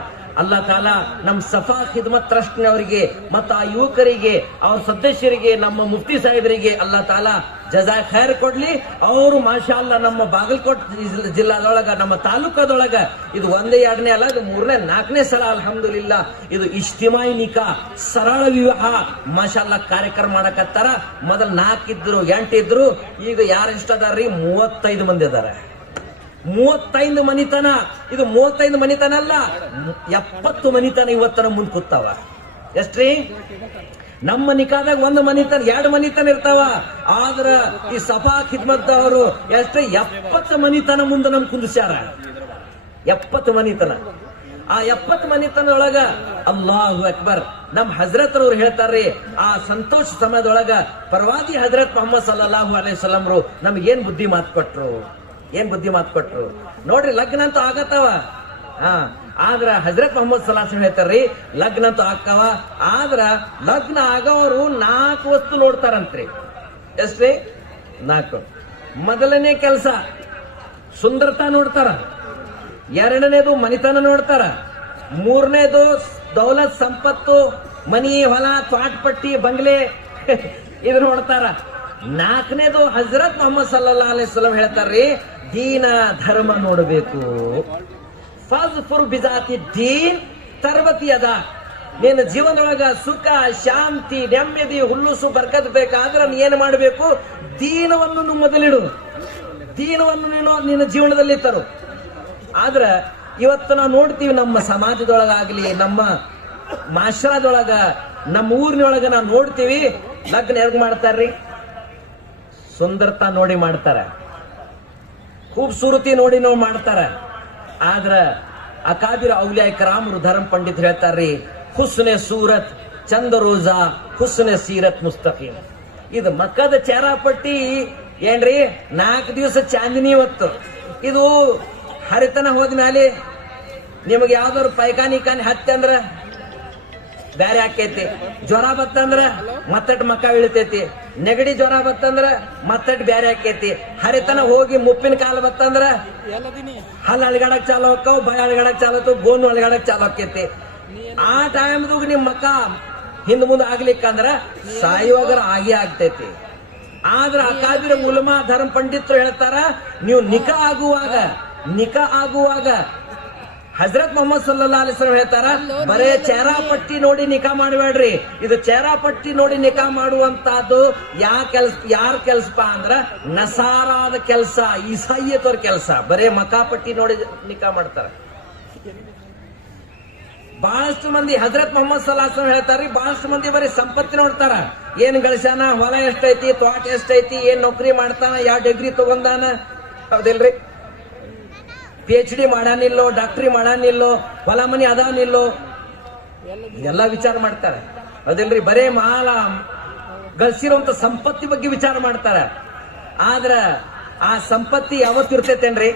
ಅಲ್ಲಾ ತಾಲ ನಮ್ಮ ಸಫಾ ಖಿದ್ಮತ್ ಟ್ರಸ್ಟ್ನವರಿಗೆ ಮತ್ತು ಆ ಯುವಕರಿಗೆ, ಅವ್ರ ಸದಸ್ಯರಿಗೆ, ನಮ್ಮ ಮುಫ್ತಿ ಸಾಹೇಬರಿಗೆ ಅಲ್ಲಾ ತಾಲ ಜಜಾ ಖೈರ್ ಕೊಡ್ಲಿ. ಅವರು ಮಾಶಾ ಅಲ್ಲಾ ನಮ್ಮ ಬಾಗಲಕೋಟೆ ಜಿಲ್ಲಾದೊಳಗ, ನಮ್ಮ ತಾಲೂಕದೊಳಗ ಇದು ಒಂದೇ ಎರಡನೇ ಅಲ್ಲ, ಇದು ಮೂರನೇ ನಾಲ್ಕನೇ ಸಲ ಅಲ್ಹಮ್ದುಲಿಲ್ಲಾ ಇದು ಇಜ್ತಿಮಾಯಿ ನಿಕಾ ಸರಳ ವಿವಾಹ ಮಾಶಾ ಅಲ್ಲಾ ಕಾರ್ಯಕ್ರಮ ಮಾಡಕತ್ತಾರ. ಮೊದಲು 4 ಇದ್ರು 8 ಇದ್ರು, ಈಗ ಯಾರು ಎಷ್ಟದಾರ್ರಿ 35 ಮಂದಿ ಅದಾರ. 35 ಮನಿತನ. ಇದು 35 ಮನಿತನ ಅಲ್ಲ, 70 ಮನಿತನ ಇವತ್ತನ ಮುಂದ್ ಕೂತಾವ. ಎಷ್ಟ್ರಿ? ನಮ್ಮ ನಿಕಾದಾಗ 1 ಮನಿತನ 2 ಮನಿತನ ಇರ್ತಾವ. ಆದ್ರ ಈ ಸಫಾ ಖಿದ್ಮತ್ ಅವರು ಎಷ್ಟೇ 70 ಮನಿತನ ಮುಂದೆ ನಮ್ ಕುಂದಿಸ್ಯಾರ. 70 ಮನಿತನ. ಆ 70 ಮನಿತನದೊಳಗ ಅಲ್ಲಾಹು ಅಕ್ಬರ್. ನಮ್ ಹಜರತ್ ಅವ್ರು ಹೇಳ್ತಾರ್ರಿ, ಆ ಸಂತೋಷ ಸಮಯದೊಳಗ ಪ್ರವಾದಿ ಹಜರತ್ ಮೊಹಮ್ಮದ್ ಸಲ್ಲಲ್ಲಾಹು ಅಲೈಹಿ ವಸಲ್ಲಂ ನಮ್ಗೆ ಏನ್ ಬುದ್ಧಿ ಮಾತು ಕೊಟ್ರು ನೋಡ್ರಿ. ಲಗ್ನ ಅಂತೂ ಆಗತ್ತವ. ಆದ್ರ ಹಜರತ್ ಮೊಹಮ್ಮದ್ ಸಲಾಸಂ ಹೇಳ್ತಾರ್ರಿ, ಲಗ್ನ ಅಂತೂ ಆಕ್ಕವ. ಆದ್ರ ಲಗ್ನ ಆಗೋರು 4 ವಸ್ತು ನೋಡ್ತಾರಂತ್ರಿ. ಎಷ್ಟ್ರಿ? 4. ಮೊದಲನೇ ಕೆಲಸ ಸುಂದರತಾ ನೋಡ್ತಾರ, 2ನೇದು ಮನಿತನ ನೋಡ್ತಾರ, 3ನೇದು ದೌಲತ್ ಸಂಪತ್ತು, ಮನಿ ಹೊಲ ತ್ವಾಟ್ಪಟ್ಟಿ ಬಂಗ್ಲೆ ಇದು ನೋಡ್ತಾರ. 4ನೇದು ಹಜರತ್ ಮೊಹಮ್ಮದ್ ಸಲ್ಲಲ್ಲಾಹು ಅಲೈಹಿ ವಸಲ್ಲಂ ಹೇಳ್ತಾರ್ರಿ, ದೀನ ಧರ್ಮ ನೋಡಬೇಕು. ಫಜ್ಫುರ್ ಬಿಜಾತಿ ದೀನ್ ತರ್ಬತಿ ಅದ. ನಿನ್ನ ಜೀವನದೊಳಗ ಸುಖ ಶಾಂತಿ ನೆಮ್ಮದಿ ಹುಲ್ಲುಸು ಬರ್ಕತ್ ಬೇಕಾದ್ರೆ ನೀ ಏನ್ ಮಾಡಬೇಕು? ದೀನವನ್ನು ಮೊದಲಿಡು. ದೀನವನ್ನು ನಿನ್ನ ಜೀವನದಲ್ಲಿ ತರು. ಆದ್ರ ಇವತ್ತು ನಾವು ನೋಡ್ತೀವಿ, ನಮ್ಮ ಸಮಾಜದೊಳಗಾಗ್ಲಿ, ನಮ್ಮ ಮಾಶ್ರಾದೊಳಗ, ನಮ್ಮ ಊರಿನೊಳಗ ನಾವು ನೋಡ್ತೀವಿ, ಲಗ್ನ ಹೆಂಗ್ ಮಾಡ್ತಾರ್ರಿ? ಸುಂದರತಾ ನೋಡಿ ಮಾಡ್ತಾರ, ಖೂಬ್ಸೂರತಿ ನೋಡಿ ನಾವು ಮಾಡ್ತಾರ. ಆದ್ರ ಅಕಾಬಿರ ಔಲಿಯಾ ಇಕ್ರಾಮರು ಧರ್ಮ ಪಂಡಿತ್ ಹೇಳ್ತಾರ್ರಿ, ಹುಸ್ನೆ ಸೂರತ್ ಚಂದ ರೋಜಾ ಹುಸ್ನೆ ಸೀರತ್ ಮುಸ್ತಕೀಮ್. ಇದು ಮಕ್ಕದ ಚಾರಾಪಟ್ಟಿ ಏನ್ರಿ? 4 ದಿವಸ ಚಾಂದಿನಿ ಹೊತ್ತು. ಇದು ಹರಿತನ ಹೋದ್ಮೇಲೆ ನಿಮಗೆ ಯಾವ್ದಾದ್ರು ಪೈಖಾನಿ ಹತ್ತಿ ಅಂದ್ರ ಬ್ಯಾರೆ ಆಕೈತಿ. ಜ್ವರ ಬತ್ತಂದ್ರ ಮತ್ತಟ್ ಮಕ್ಕ ಇಳಿತೈತಿ. ನೆಗಡಿ ಜ್ವರ ಬತ್ತಂದ್ರ ಮತ್ತಟ್ ಬ್ಯಾರೆ ಆಕೈತಿ. ಹರಿತನ ಹೋಗಿ ಮುಪ್ಪಿನ ಕಾಲ ಬತ್ತಂದ್ರ ಹಲ್ ಅಳಗಾಡಕ್ ಚಾಲು ಹೋಗ್ತಾವ, ಭಯ ಅಳಗಾಡಕ್ ಚಾಲು ಹೋಗ್ತಾವ, ಗೋನು ಅಳಗಾಡಕ್ ಚಾಲು ಆಕೈತಿ. ಆ ಟೈಮ್ದಾಗ ನಿಮ್ ಮಕ್ಕ ಹಿಂದ್ ಮುಂದೆ ಆಗ್ಲಿಕ್ಕಂದ್ರ ಸಾಯುವಾಗರ ಆಗೇ ಆಗ್ತೈತಿ. ಆದ್ರ ಅಕಾಬಿರ ಉಲಮಾ ಧರ್ಮ ಪಂಡಿತರು ಹೇಳ್ತಾರ, ನೀವು ನಿಕಾ ಆಗುವಾಗ ಹಜರತ್ ಮೊಹಮ್ಮದ್ ಸಲ್ಲಲ್ಲಾಹು ಅಲೈಹಿ ವಸಲ್ಲಂ ಹೇಳ್ತಾರ, ಬರೇ ಚೇರಾಪಟ್ಟಿ ನೋಡಿ ನಿಕಾ ಮಾಡಬೇಡ್ರಿ. ಇದು ಚೇರಾಪಟ್ಟಿ ನೋಡಿ ನಿಕಾ ಮಾಡುವಂತಹದ್ದು ಯಾರ ಕೆಲ್ಸಪ್ಪ ಅಂದ್ರ ನಸಾರಾದ ಕೆಲಸ, ಈಸಾಯಿಯತವ್ರ ಕೆಲಸ. ಬರೇ ಮಕಾಪಟ್ಟಿ ನೋಡಿ ನಿಕಾ ಮಾಡ್ತಾರ. ಬಹಳಷ್ಟು ಮಂದಿ ಹಜರತ್ ಮೊಹಮ್ಮದ್ ಸಲ್ಲಲ್ಲಾಹು ಅಲೈಹಿ ವಸಲ್ಲಂ ಹೇಳ್ತಾರ್ರಿ, ಬಹಳಷ್ಟು ಮಂದಿ ಬರೀ ಸಂಪತ್ತಿ ನೋಡ್ತಾರ. ಏನ್ ಗಳಿಸ್ಯಾನ, ಹೊಲ ಎಷ್ಟೈತಿ, ತೋಟ ಎಷ್ಟೈತಿ, ಏನ್ ನೌಕರಿ ಮಾಡ್ತಾನ, ಯಾವ ಡಿಗ್ರಿ ತಗೊಂಡಾನ, ಹೌದಿಲ್ರಿ? PhD ಮಾಡಾನಿಲ್ಲೋ, ಡಾಕ್ಟ್ರಿ ಮಾಡಾನಿಲ್ಲೋ, ಹೊಲ ಮನಿ ಅದಾನಿಲ್ಲೋ, ಎಲ್ಲ ವಿಚಾರ ಮಾಡ್ತಾರ. ಹೌದಿಲ್ರಿ? ಬರೇ ಮಾಲ ಗಳಿಸಿರುವಂತ ಸಂಪತ್ತಿ ಬಗ್ಗೆ ವಿಚಾರ ಮಾಡ್ತಾರ. ಆದ್ರ ಆ ಸಂಪತ್ತಿ ಯಾವತ್ತು ಇರ್ತೈತೇನ್ರಿ?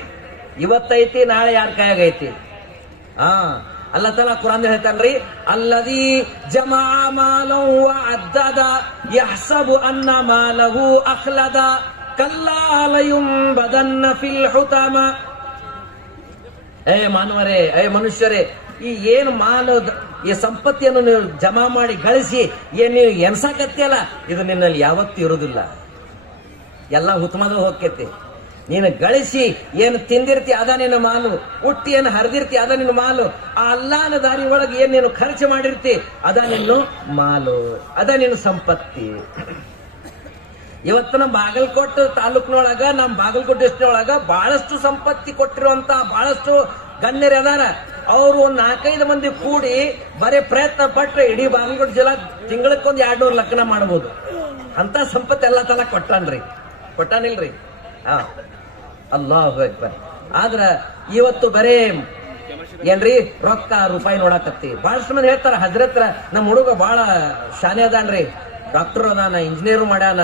ಇವತ್ತೈತಿ, ನಾಳೆ ಯಾರ ಕೈಯಾಗೈತಿ. ಅಲ್ಲಾ ತಾಲಾ ಕುರಾನ್ ಹೇಳ್ತಾನ್ರಿ, ಅಲ್ಲದಿ ಜಮಾ ಮಾಲಹು ವಅದ್ದದ ಯಹ್ಸಬು ಅನ್ನ ಮಾಲಹು ಅಖ್ಲದ ಕಲ್ಲಾ ಲಯುಂಬದನ್ನ ಫಿಲ್ ಹುತಮ. ಮಾನವರೇ, ಮನುಷ್ಯರೇ, ಈ ಏನು ಈ ಸಂಪತ್ತಿಯನ್ನು ನೀವು ಜಮಾ ಮಾಡಿ ಗಳಿಸಿ ಏನ್ ನೀವು ಎನ್ಸಾಕತ್ತಿಯಲ್ಲ, ಇದು ನಿನ್ನಲ್ಲಿ ಯಾವತ್ತೂ ಇರುವುದಿಲ್ಲ. ಎಲ್ಲ ಹುತ್ತಮದ ಹೋಗ್ತೈತಿ. ನೀನು ಗಳಿಸಿ ಏನು ತಿಂದಿರ್ತಿ ಅದ ನಿನ್ನ ಮಾಲು, ಹುಟ್ಟಿ ಏನು ಹರಿದಿರ್ತಿ ಅದ ನಿನ್ನ ಮಾಲು. ಆ ಅಲ್ಲಾನ ದಾರಿ ಒಳಗೆ ಏನ್ ನೀನು ಖರ್ಚು ಮಾಡಿರ್ತಿ ಅದ ನಿನ್ನ ಮಾಲು, ಅದ ನಿನ್ನ ಸಂಪತ್ತಿ. ಇವತ್ತು ನಮ್ಮ ಬಾಗಲಕೋಟೆ ತಾಲೂಕಿನೊಳಗ, ನಮ್ಮ ಬಾಗಲಕೋಟೆ ಡಿಸ್ಟ್ರಿಕ್ಟ್ ಬಹಳಷ್ಟು ಸಂಪತ್ತಿ ಕೊಟ್ಟಿರುವಂತ ಬಹಳಷ್ಟು ಗಣ್ಯರು ಅದಾರ. ಅವರು 4-5 ಮಂದಿ ಕೂಡಿ ಬರೀ ಪ್ರಯತ್ನ ಪಟ್ರೆ ಇಡೀ ಬಾಗಲಕೋಟೆ ಜಿಲ್ಲಾ ತಿಂಗಳಕ್ಕೊಂದು 200 ಲಗ್ನ ಮಾಡಬಹುದು. ಅಂತ ಸಂಪತ್ತಿ ಎಲ್ಲ ತಲ ಕೊಟ್ಟಾನಿಲ್ರಿ? ಅಲ್ಲಾಹು ಅಕ್ಬರ್. ಆದ್ರ ಇವತ್ತು ಬರೇ ಏನ್ರಿ ರೊಕ್ಕ ರೂಪಾಯಿ ನೋಡಕತ್ತಿ. ಬಹಳಷ್ಟು ಮಂದಿ ಹೇಳ್ತಾರ, ಹಜರತ್ರ ನಮ್ಮ ಹುಡುಗ ಬಹಳ ಶಾನೆ ಅದಾನ್ರಿ, ಡಾಕ್ಟರ್ ಅದಾನ, ಇಂಜಿನಿಯರ್ ಮಾಡ್ಯಾನ,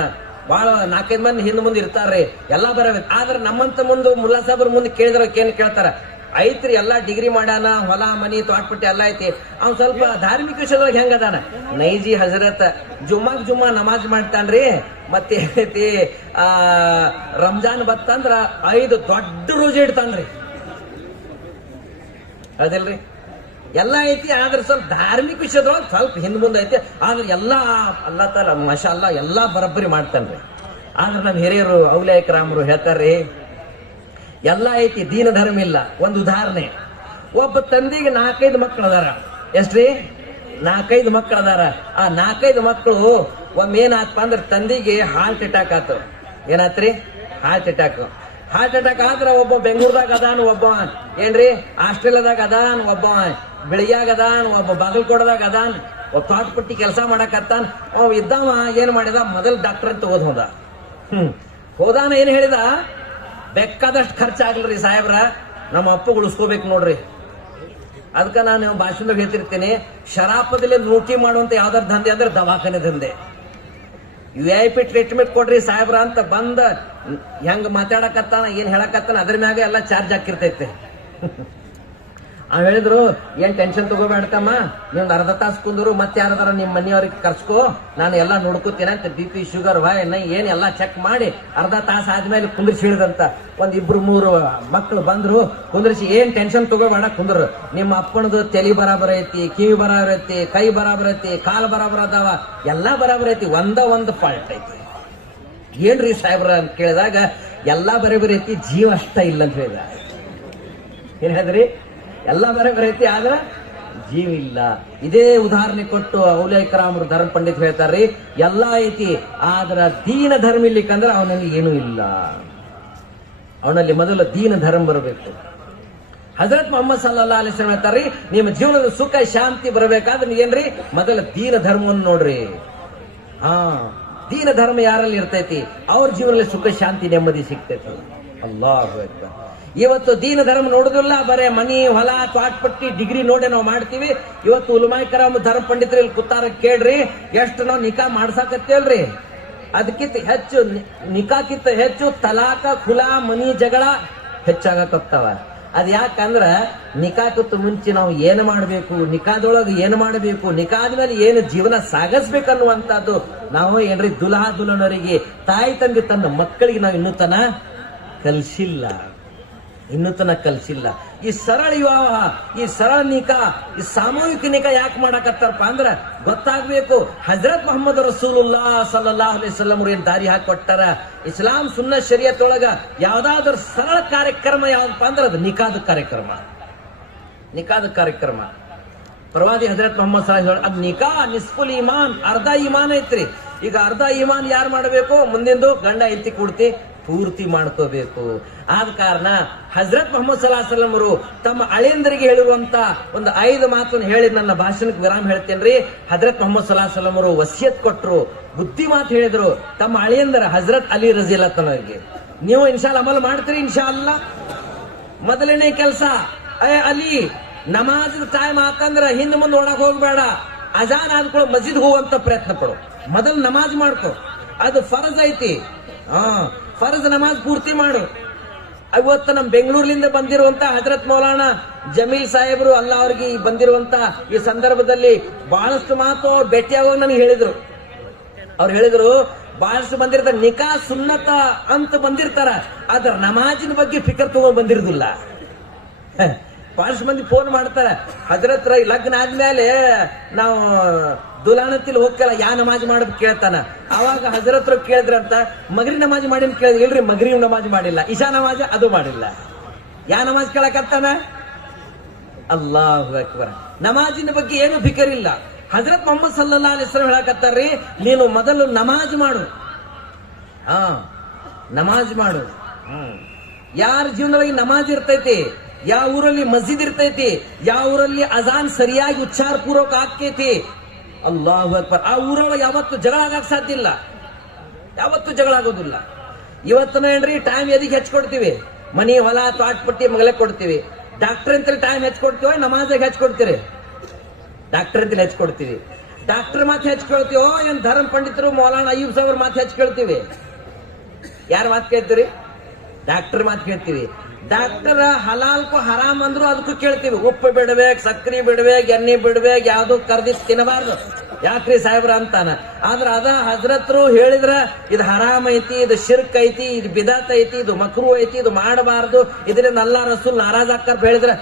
ಬಹಳ 4-5 ಮಂದಿ ಹಿಂದ್ ಮುಂದೆ ಇರ್ತಾರ್ರಿ, ಎಲ್ಲಾ ಬರಬೇಕು. ಆದ್ರೆ ನಮ್ಮಂತ ಮುಂದೆ ಮುಲ್ಲಾ ಸಾಬ್ರ ಮುಂದೆ ಕೇಳಿದ್ರ ಏನ್ ಕೇಳ್ತಾರ, ಐತ್ರಿ ಎಲ್ಲಾ ಡಿಗ್ರಿ ಮಾಡ್ಯಾನ, ಹೊಲ ಮನಿ ತೋಟಪಟ್ಟಿ ಎಲ್ಲ ಐತಿ, ಅವ್ನ್ ಸ್ವಲ್ಪ ಧಾರ್ಮಿಕ ವಿಷಯದೊಳಗೆ ಹೆಂಗದಾನ? ನೈಜಿ ಹಜರತ್ ಜುಮ್ಮಾ ನಮಾಜ್ ಮಾಡ್ತಾನ್ರಿ, ಮತ್ತೆ ಏನೈತಿ ರಂಜಾನ್ ಬತ್ತಂದ್ರ 5 ದೊಡ್ಡ ರೋಜೆ ಇಡ್ತಾನ್ರಿ. ಅದಲ್ರಿ? ಎಲ್ಲ ಐತಿ. ಆದ್ರೆ ಸ್ವಲ್ಪ ಧಾರ್ಮಿಕ ವಿಷಯದೊಳಗೆ ಸ್ವಲ್ಪ ಹಿಂದ್ ಮುಂದೆ ಐತಿ. ಆದ್ರೆ ಎಲ್ಲಾ ಅಲ್ಲಾ ತಾಲ ಮಾಷಾ ಅಲ್ಲಾ ಎಲ್ಲಾ ಬರಬ್ಬರಿ ಮಾಡ್ತಾನ್ರಿ. ಆದ್ರೆ ನಮ್ಮ ಹಿರಿಯರು ಔಲೈಕರಾಮರು ಹೇಳ್ತಾರ್ರಿ, ಎಲ್ಲ ಐತಿ, ದೀನ ಧರ್ಮ ಇಲ್ಲ. ಒಂದು ಉದಾಹರಣೆ, ಒಬ್ಬ ತಂದೆಗೆ 4-5 ಮಕ್ಕಳು ಅದಾರ. ಎಷ್ಟ್ರಿ? 4-5 ಮಕ್ಕಳು ಅದಾರ. ಆ 4-5 ಮಕ್ಕಳು ಒಮ್ಮೆ ಏನಾತ್ಪ ಅಂದ್ರೆ ತಂದೆಗೆ ಹಾರ್ಟ್ ಅಟ್ಯಾಕ್ ಆತು. ಏನಾತ್ರಿ? Heart attack. ಹಾರ್ಟ್ ಅಟ್ಯಾಕ್ ಆದ್ರ ಒಬ್ಬ ಬೆಂಗಳೂರದಾಗ ಅದಾನ, ಒಬ್ಬ ಏನ್ರಿ ಆಸ್ಟ್ರೇಲಿಯಾದಾಗ ಅದಾನ, ಒಬ್ಬ ಬೆಳಗ್ಯಾಗ ಅದಾನ, ಒಬ್ಬ ಬಾಗಲಕೋಟದಾಗ ಅದಾನ, ಒಬ್ಬ ತೋಟಪಟ್ಟಿ ಕೆಲಸ ಮಾಡಕತ್ತಾನ. ಅವ ಇದ್ದವ ಏನ್ ಮಾಡಿದ, ಮೊದಲ್ ಡಾಕ್ಟರ್ ಅಂತ ಹೋದ. ಹೋದಾನ ಏನ್ ಹೇಳಿದ, ಬೇಕಾದಷ್ಟು ಖರ್ಚಾಗ್ಲ್ರಿ ಸಾಹೇಬ್ರ, ನಮ್ಮ ಅಪ್ಪ ಉಳಿಸ್ಕೋಬೇಕು ನೋಡ್ರಿ. ಅದಕ್ಕೆ ನಾನು ಭಾಷಣದಾಗ ಹೇಳ್ತಿರ್ತೀನಿ, ಶರಾಪದಲ್ಲಿ ಲೂಟಿ ಮಾಡುವಂತ ಯಾವ್ದಾರು ದಂಧೆ ಅಂದ್ರೆ ದವಾಖಾನೆ ದಂಧೆ. VIP ಟ್ರೀಟ್ಮೆಂಟ್ ಕೊಡ್ರಿ ಸಾಹೇಬ್ರ ಅಂತ ಬಂದ ಹೆಂಗ್ ಮಾತಾಡಕತ್ತಾನ, ಏನ್ ಹೇಳಕತ್ತಾನ ಅದ್ರ ಮ್ಯಾಗ ಎಲ್ಲ ಚಾರ್ಜ್ ಹಾಕಿರ್ತೈತೆ. ಹೇಳಿದ್ರು, ಏನ್ ಟೆನ್ಷನ್ ತಗೋಬೇಡ್ತಮ್ಮ, ನೀವ್ ಅರ್ಧ ತಾಸು ಕುಂದ್ರು, ಮತ್ತೆ ಯಾರದಾರ ನಿಮ್ ಮನೆಯವ್ರಿಗೆ ಕರ್ಸ್ಕೋ, ನಾನು ಎಲ್ಲಾ ನೋಡ್ಕೋತೀನಿ ಅಂತ BP ಶುಗರ್ ಏನ್ ಎಲ್ಲಾ ಚೆಕ್ ಮಾಡಿ ಅರ್ಧ ತಾಸು ಆದ್ಮೇಲೆ ಕುಂದ್ರಿಸಿ ಹೇಳಿದಂತ. 1-2-3 ಮಕ್ಳು ಬಂದ್ರು, ಕುಂದ್ರಿಸಿ ಏನ್ ಟೆನ್ಷನ್ ತಗೋಬೇಡ, ಕುಂದ್ರು, ನಿಮ್ಮ ಅಪ್ಪನದು ತಲೆ ಬರಾಬರ್ ಐತಿ, ಕಿವಿ ಬರಾಬರ್ ಐತಿ, ಕೈ ಬರಾಬರ್ ಐತಿ, ಕಾಲ್ ಬರಾಬರ್ ಅದಾವ, ಎಲ್ಲಾ ಬರಾಬರ್ ಐತಿ, ಒಂದು ಫಾಲ್ಟ್ ಐತಿ. ಏನ್ರಿ ಸಾಹೇಬ್ರ ಅಂತ ಕೇಳಿದಾಗ, ಎಲ್ಲಾ ಬರಾಬರ್ ಐತಿ, ಜೀವ ಅಷ್ಟ ಇಲ್ಲ ಅಂತ ಹೇಳಿದ. ಏನ್ ಹೇಳಿದ್ರಿ? ಎಲ್ಲ ಬರಾಬರ್ ಐತಿ, ಆದ್ರ ಜೀವ ಇಲ್ಲ. ಇದೇ ಉದಾಹರಣೆ ಕೊಟ್ಟು ಔಲೈಕರಾಮರು ಧರ್ಮ ಪಂಡಿತ್ ಹೇಳ್ತಾರ್ರಿ, ಎಲ್ಲಾ ಐತಿ, ಆದ್ರ ದೀನ ಧರ್ಮ ಇಲ್ಲಿಕ್ಕಂದ್ರೆ ಅವನಲ್ಲಿ ಏನೂ ಇಲ್ಲ. ಅವನಲ್ಲಿ ಮೊದಲು ದೀನ ಧರ್ಮ ಬರಬೇಕು. ಹಜರತ್ ಮೊಹಮ್ಮದ್ ಸಲ್ಲಲ್ಲಾಹು ಅಲೈಹಿ ವಸಲ್ಲಂ ಹೇಳ್ತಾರ್ರಿ, ನಿಮ್ಮ ಜೀವನದ ಸುಖ ಶಾಂತಿ ಬರಬೇಕಾದ್ರೆ ಏನ್ರಿ, ಮೊದಲ ದೀನ ಧರ್ಮವನ್ನು ನೋಡ್ರಿ. ದೀನ ಧರ್ಮ ಯಾರಲ್ಲಿ ಇರ್ತೈತಿ, ಅವ್ರ ಜೀವನದಲ್ಲಿ ಸುಖ ಶಾಂತಿ ನೆಮ್ಮದಿ ಸಿಗ್ತೈತಿ. ಅಲ್ಲಾಹು ಅಕ್ಬರ್. ಇವತ್ತು ದೀನ ಧರ್ಮ ನೋಡುದಿಲ್ಲ, ಬರೇ ಮನಿ ಹೊಲ ತ್ವಾಟ್ಪಟ್ಟಿ ಡಿಗ್ರಿ ನೋಡಿ ನಾವು ಮಾಡ್ತೀವಿ. ಇವತ್ತು ಉಲಮಾಯಿಕರಾಮ್ ಧರ್ಮ ಪಂಡಿತರು ಇಲ್ಲಿ ಕೂತಾರ, ಕೇಳ್ರಿ, ಎಷ್ಟು ನಾವು ನಿಕಾ ಮಾಡ್ಸಾಕತ್ತೇಳ್ರಿ. ಅದಕ್ಕಿಂತ ಹೆಚ್ಚು ನಿಕಾಕ್ಕಿಂತ ಹೆಚ್ಚು ತಲಾಕ, ಖುಲಾ, ಮನಿ ಜಗಳ ಹೆಚ್ಚಾಗಕತ್ತಾವ. ಅದ್ ಯಾಕಂದ್ರ ನಿಕಾಕತ್ತು ಮುಂಚೆ ನಾವು ಏನು ಮಾಡಬೇಕು, ನಿಕಾದೊಳಗೆ ಏನು ಮಾಡಬೇಕು, ನಿಕಾದ್ಮೇಲೆ ಏನು ಜೀವನ ಸಾಗಿಸ್ಬೇಕನ್ನುವಂತದ್ದು ನಾವು ಏನ್ರಿ ದುಲ್ಹಾ ದುಲ್ಹನವರಿಗೆ, ತಾಯಿ ತಂದೆ ತನ್ನ ಮಕ್ಕಳಿಗೆ ನಾವು ಇನ್ನೂ ತನ ಕಲ್ಸಿಲ್ಲ. ಈ ಸರಳ ವಿವಾಹ, ಈ ಸರಳ ನಿಕಾ, ಈ ಸಾಮೂಹಿಕ ನಿಕಾ ಯಾಕೆ ಮಾಡಕತ್ತಾರಪ್ಪ ಅಂದ್ರ ಗೊತ್ತಾಗ್ಬೇಕು, ಹಜರತ್ ಮೊಹಮ್ಮದ್ ರಸೂಲುಲ್ಲಾಹ ಸಲ್ಲಲ್ಲಾಹು ಅಲೈಹಿ ವಸಲ್ಲಂ ಏನ್ ದಾರಿ ಹಾಕಿ ಕೊಟ್ಟಾರ. ಇಸ್ಲಾಂ ಸುನ್ನ ಶರಿಯತ್ ಒಳಗ ಯಾವ್ದಾದ್ರು ಸರಳ ಕಾರ್ಯಕ್ರಮ ಯಾವ್ದಪ್ಪ ಅಂದ್ರ ಅದು ನಿಕಾದ ಕಾರ್ಯಕ್ರಮ. ಪ್ರವಾದಿ ಹಜರತ್ ಮೊಹಮ್ಮದ್ ಸಲ್ಲಲ್ಲಾಹು ಅದ್ ನಿಕಾ ನಿಸ್ಫುಲ್ ಈಮಾನ್, ಅರ್ಧ ಈಮಾನ್ ಐತ್ರಿ. ಈಗ ಅರ್ಧ ಈಮಾನ್ ಯಾರು ಮಾಡಬೇಕು, ಮುಂದಿಂದು ಗಂಡ ಹೆಂಡತಿ ಕೂಡ್ತಿ ಪೂರ್ತಿ ಮಾಡ್ಕೋಬೇಕು. ಆದ ಕಾರಣ ಹಜರತ್ ಮೊಹಮ್ಮದ್ ಸಲ್ಲಲ್ಲಾಹು ಅಲೈಹಿ ವಸಲ್ಲಂ ಅವರು ತಮ್ಮ ಅಳಿಯಂದರಿಗೆ ಹೇಳಿರುವಂತ ಒಂದು 5 ಮಾತನ್ನು ಹೇಳಿ ನನ್ನ ಭಾಷಣಕ್ಕೆ ವಿರಾಮ ಹೇಳ್ತೇನ್ರಿ. ಹಜರತ್ ಮೊಹಮ್ಮದ್ ಸಲ್ಲಲ್ಲಾಹು ಅಲೈಹಿ ವಸಲ್ಲಂ ಅವರು ವಸಿಯತ್ ಕೊಟ್ರು, ಬುದ್ಧಿ ಮಾತು ಹೇಳಿದ್ರು ತಮ್ಮ ಅಳಿಯಂದರ ಹಜರತ್ ಅಲಿ ರಜಿಯಲ್ಲಾಹು ಅನ್ಹುಗೆ. ನೀವು ಇನ್ಶಾಲ್ಲ ಅಮಲ್ ಮಾಡ್ತೀರಿ ಇನ್ಶಾಅಲ್ಲಾ. ಮೊದಲನೇ ಕೆಲಸ, ಅಲಿ ನಮಾಜ್ ಟೈಮ್ ಹಾಕಂದ್ರ ಹಿಂದ್ ಮುಂದೆ ಓಡಕ್ ಹೋಗ್ಬೇಡ, ಅಜಾನ್ ಆದ್ಕೊಳ್ಳೋ ಮಸ್ಜಿದ್ ಹೋಗುವಂತ ಪ್ರಯತ್ನ ಪಡು. ಮೊದಲು ನಮಾಜ್ ಮಾಡ್ಕೊ, ಅದು ಫರಜ್ ಐತಿ. ಫರಜ್ ನಮಾಜ್ ಪೂರ್ತಿ ಮಾಡು. ಇವತ್ತು ನಮ್ ಬೆಂಗಳೂರಿನಿಂದ ಬಂದಿರುವಂತ ಹಜರತ್ ಮೌಲಾನಾ ಜಮೀಲ್ ಸಾಹೇಬ್ರು ಅಲ್ಲ ಅವ್ರಿಗೆ ಬಂದಿರುವಂತ ಈ ಸಂದರ್ಭದಲ್ಲಿ ಬಹಳಷ್ಟು ಮಾತು ಭೇಟಿಯಾಗುವಾಗ ನನಗೆ ಹೇಳಿದ್ರು. ಅವ್ರು ಹೇಳಿದ್ರು, ಬಹಳಷ್ಟು ಬಂದಿರ್ತಾರೆ ನಿಕಾ ಸುನ್ನತ ಅಂತ ಬಂದಿರ್ತಾರ, ಆದ್ರ ನಮಾಜಿನ ಬಗ್ಗೆ ಫಿಕರ್ ತಗೊಂಡ್ ಬಂದಿರುದಿಲ್ಲ. ಬಹಳಷ್ಟು ಮಂದಿ ಫೋನ್ ಮಾಡ್ತಾರ, ಹಜರತ್ ಲಗ್ನ ಆದ್ಮೇಲೆ ನಾವು ದುಲಾನತಿಲ್ ಹೋಗ್ಕಲ್ಲ, ಯಾ ನಮಾಜ್ ಮಾಡ್ಬೇಕು ಕೇಳ್ತಾನ. ಅವಾಗ ಹಜರತ್ರ ಕೇಳಿದ್ರಂತ, ಮಗ್ರಿ ನಮಾಜ್ ಮಾಡಿ ಅಂತ ಕೇಳಿದ್ರೆ, ಇಲ್ರಿ ಮಗ್ರಿ ನಮಾಜ್ ಮಾಡಿಲ್ಲ, ಇಶಾ ನಮಾಜ್ ಅದು ಮಾಡಿಲ್ಲ, ಯಾ ನಮಾಜ್ ಕೇಳಕತ್ತಾನ. ಅಲ್ಲಾಹು ಅಕ್ಬರ್. ನಮಾಜಿನ ಬಗ್ಗೆ ಏನು ಫಿಕರ್ ಇಲ್ಲ. ಹಜರತ್ ಮೊಹಮ್ಮದ್ ಸಲ್ಲಲ್ಲಾಹು ಅಲೈಹಿ ವಸಲ್ಲಂ ಹೇಳಕತ್ತಾರ್ರಿ, ನೀನು ಮೊದಲು ನಮಾಜ್ ಮಾಡು. ನಮಾಜ್ ಮಾಡು. ಯಾರ ಜೀವನದಲ್ಲಿ ನಮಾಜ್ ಇರ್ತೈತಿ, ಯಾವ ಊರಲ್ಲಿ ಮಸ್ಜಿದ್ ಇರ್ತೈತಿ, ಯಾವ ಊರಲ್ಲಿ ಅಜಾನ್ ಸರಿಯಾಗಿ ಉಚ್ಚಾರ ಪೂರ್ವಕ ಆಕೈತಿ, ಅಲ್ಲಾಹು ಅಕ್ಬರ್, ಆ ಊರೊಳಗೆ ಯಾವತ್ತು ಜಗಳ ಆಗಕ್ ಸಾಧ್ಯ ಇಲ್ಲ, ಯಾವತ್ತು ಜಗಳ ಆಗೋದಿಲ್ಲ. ಇವತ್ತನ ಏನ್ರಿ ಟೈಮ್ ಎದಿಗೆ ಹೆಚ್ಚಿಕೊಡ್ತೀವಿ, ಮನಿ ಹೊಲ ತ್ವಾಟ್ಪಟ್ಟಿ ಮಗಲೇ ಕೊಡ್ತೀವಿ. ಡಾಕ್ಟರ್ ಅಂತ ಟೈಮ್ ಹೆಚ್ಚಿಕೊಡ್ತೀವಿ, ನಮಾಜಿಗೆ ಹೆಚ್ಚಿಕೊಡ್ತೀರಿ. ಡಾಕ್ಟರ್ ಅಂತ ಹೆಚ್ಚಿಕೊಡ್ತೀವಿ, ಡಾಕ್ಟರ್ ಮಾತು ಹೆಚ್ಚಿಕೊಳ್ತೀವೋ ಏನ್ ಧರ್ಮ ಪಂಡಿತರು ಮೌಲಾನಾ ಅಯ್ಯೂಬ್ ಸಾಹೇಬ್ರ ಮಾತು ಹೆಚ್ಚಿಕೊಳ್ತೀವಿ. ಯಾರ ಮಾತು ಕೇಳ್ತೀರಿ? ಡಾಕ್ಟರ್ ಮಾತು ಕೇಳ್ತೀವಿ. ಡಾಕ್ಟರ್ ಹಲಾಲ್ಕು ಹರಾಮ್ ಅಂದ್ರು ಅದಕ್ಕೂ ಕೇಳ್ತೀವಿ. ಉಪ್ಪು ಬಿಡ್ಬೇಕು, ಸಕ್ರಿ ಬಿಡ್ಬೇಕು, ಎಣ್ಣೆ ಬಿಡ್ಬೇಕು, ಯಾವ್ದು ಕರ್ದಿ ತಿನ್ನಬಾರ್ದು, ಯಾಕ್ರಿ ಸಾಹೇಬ್ರ ಅಂತಾನ. ಆದ್ರ ಅದ ಹಜರತ್ರು ಹೇಳಿದ್ರ ಇದು ಹರಾಮ್ ಐತಿ, ಇದು ಶಿರ್ಕ್ ಐತಿ, ಇದು ಬಿದಾತ್ ಐತಿ, ಇದು ಮಕ್ರೂ ಐತಿ, ಇದು ಮಾಡಬಾರ್ದು, ಇದರಿಂದ ಅಲ್ಲಾ ರಸೂಲ್ ನಾರಾಜ್ ಆಕ್ಕಾರ ಹೇಳಿದ್ರ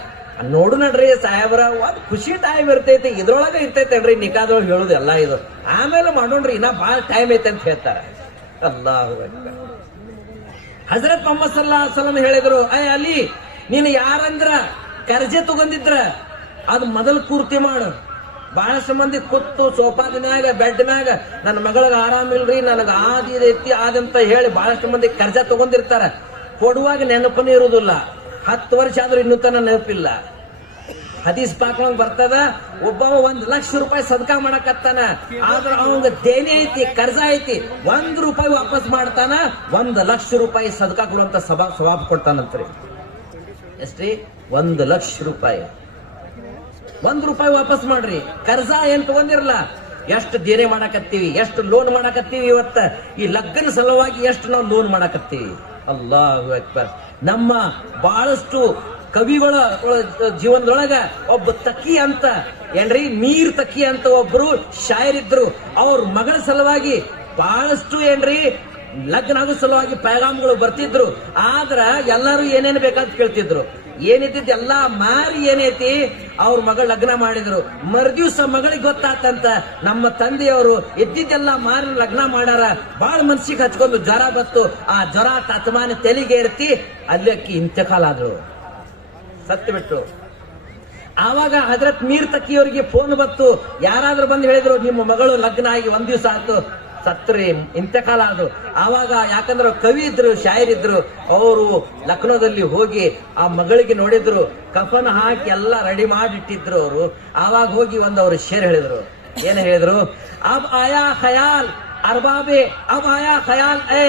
ನೋಡು ನಡ್ರಿ ಸಾಹೇಬ್ರ, ಒಂದ್ ಖುಷಿ ಟೈಮ್ ಇರ್ತೈತಿ, ಇದ್ರೊಳಗ ಇರ್ತೈತೇನ್ರಿ ನಿಕಾದೊಳಗೆ ಹೇಳುದು ಎಲ್ಲ ಇದು, ಆಮೇಲೆ ಮಾಡೋಣ್ರಿ ಇನ್ನ ಬಾಳ ಟೈಮ್ ಐತೆ ಅಂತ ಹೇಳ್ತಾರ. ಅಲ್ಲಾಹು ಅಕ್ಬರ್. ಹಜರತ್ ಮೊಹಮ್ಮದ್ ಸಲ್ಲಲ್ಲಾಹು ಅಲೈಹಿ ವಸಲ್ಲಂ ಹೇಳಿದ್ರು, ಅಲಿ ನೀನು ಯಾರಂದ್ರ ಕರ್ಜೆ ತಗೊಂಡಿದ್ರ ಅದು ಮೊದಲು ಪೂರ್ತಿ ಮಾಡು. ಬಹಳಷ್ಟು ಮಂದಿ ಕೂತು ಸೋಫಾದ ಮ್ಯಾಗ ಬೆಡ್ ಮ್ಯಾಗ ನನ್ನ ಮಗಳಿಗೆ ಆರಾಮಿಲ್ರಿ, ನನಗ ಆದೈತಿ ಆದಂತ ಹೇಳಿ ಬಹಳಷ್ಟು ಮಂದಿ ಕರ್ಜ ತಗೊಂಡಿರ್ತಾರ. ಕೊಡುವಾಗ ನೆನಪನೇ ಇರುವುದಿಲ್ಲ. 10 ವರ್ಷ ಆದ್ರೂ ಇನ್ನೂ ತನ ನೆನಪಿಲ್ಲ. ಹದೀಸ್ ಪಾಕ್ಳಂಗ್ ಬರ್ತದ, ಒಬ್ಬವ 1 ಲಕ್ಷ ರೂಪಾಯಿ ಸದಕಾ ಮಾಡಕತ್ತಾನ, ಆದ್ರ ಅವಂಗ ದೇನೆ ಐತಿ, ಕರ್ಜ ಐತಿ, 1 ರೂಪಾಯಿ ವಾಪಸ್ ಮಾಡ್ತಾನ, 1 ಲಕ್ಷ ರೂಪಾಯಿ ಸದಕಾ ಕೊಡುವಂತ ಸವಾಬ್ ಕೊಡ್ತಾನಂತ್ರಿ. ಎಷ್ಟ್ರಿ? 1 ಲಕ್ಷ ರೂಪಾಯಿ. 1 ರೂಪಾಯಿ ವಾಪಸ್ ಮಾಡ್ರಿ. ಕರ್ಜ ಏನ್ ತಗೊಂಡಿರಲ್ಲ, ಎಷ್ಟು ದೇನೆ ಮಾಡಕತ್ತೀವಿ, ಎಷ್ಟು ಲೋನ್ ಮಾಡಕತ್ತೀವಿ. ಇವತ್ತ ಈ ಲಗ್ನ ಸಲುವಾಗಿ ಎಷ್ಟು ನಾವು ಲೋನ್ ಮಾಡಕತ್ತೀವಿ. ಅಲ್ಲಾಹು ಅಕ್ಬರ್. ನಮ್ಮ ಬಹಳಷ್ಟು ಕವಿಗಳ ಜೀವನದೊಳಗ ಒಬ್ಬ ತಕಿ ಅಂತ ಏನ್ರಿ, ಮೀರ್ ತಕಿ ಅಂತ ಒಬ್ರು ಶಾಯರಿದ್ರು. ಅವ್ರ ಮಗಳ ಸಲುವಾಗಿ ಬಹಳಷ್ಟು ಏನ್ರಿ ಲಗ್ನ ಆಗೋ ಸಲುವಾಗಿ ಪೈಗಾಮ್ಗಳು ಬರ್ತಿದ್ರು. ಆದ್ರ ಎಲ್ಲಾರು ಏನೇನ್ ಬೇಕಾದ್ ಕೇಳ್ತಿದ್ರು. ಏನಿದ್ದ ಎಲ್ಲಾ ಮಾರಿ ಏನೈತಿ ಅವ್ರ ಮಗಳ ಲಗ್ನ ಮಾಡಿದ್ರು. ಮರುದಿವ್ಸ ಮಗಳಿಗೆ ಗೊತ್ತಾತಂತ ನಮ್ಮ ತಂದೆಯವರು ಇದ್ದಿದ್ದೆಲ್ಲ ಮಾರಿ ಲಗ್ನ ಮಾಡ್ಯಾರ. ಬಾಳ ಮನ್ಸಿಗೆ ಹಚ್ಕೊಂಡು ಜ್ವರ ಬತ್ತು. ಆ ಜ್ವರ ತತ್ಮಾನ ತೆಲಿಗೆ ಇರ್ತಿ ಅಲ್ಲಕ್ಕಿ ಇಂತಕಾಲ ಆದ್ರು, ಸತ್ತು ಬಿಟ್ಟು. ಆವಾಗ ಹಜರತ್ ಮೀರ್ ತಕ್ಕಿಯವರಿಗೆ ಫೋನ್ ಬತ್ತು. ಯಾರಾದ್ರೂ ಬಂದು ಹೇಳಿದ್ರು, ನಿಮ್ಮ ಮಗಳು ಲಗ್ನ ಆಗಿ 1 ದಿವಸ ಆಯ್ತು, ಸತ್ರಿ, ಇಂತಕಾಲ ಆದ್ರು. ಆವಾಗ ಯಾಕಂದ್ರೆ ಕವಿ ಇದ್ರು, ಶಾಯರಿದ್ರು, ಅವರು ಲಕ್ನೋದಲ್ಲಿ ಹೋಗಿ ಆ ಮಗಳಿಗೆ ನೋಡಿದ್ರು. ಕಫನ್ ಹಾಕಿ ಎಲ್ಲ ರೆಡಿ ಮಾಡಿಟ್ಟಿದ್ರು ಅವರು. ಆವಾಗ ಹೋಗಿ ಅವ್ರು ಶೇರ್ ಹೇಳಿದ್ರು. ಏನ್ ಹೇಳಿದ್ರು? ಅಬ್ ಆಯಾ ಖಯಾಲ್ ಅರ್ಬಾಬೆ, ಅಬ್ ಆಯಾ ಖಯಾಲ್ ಏ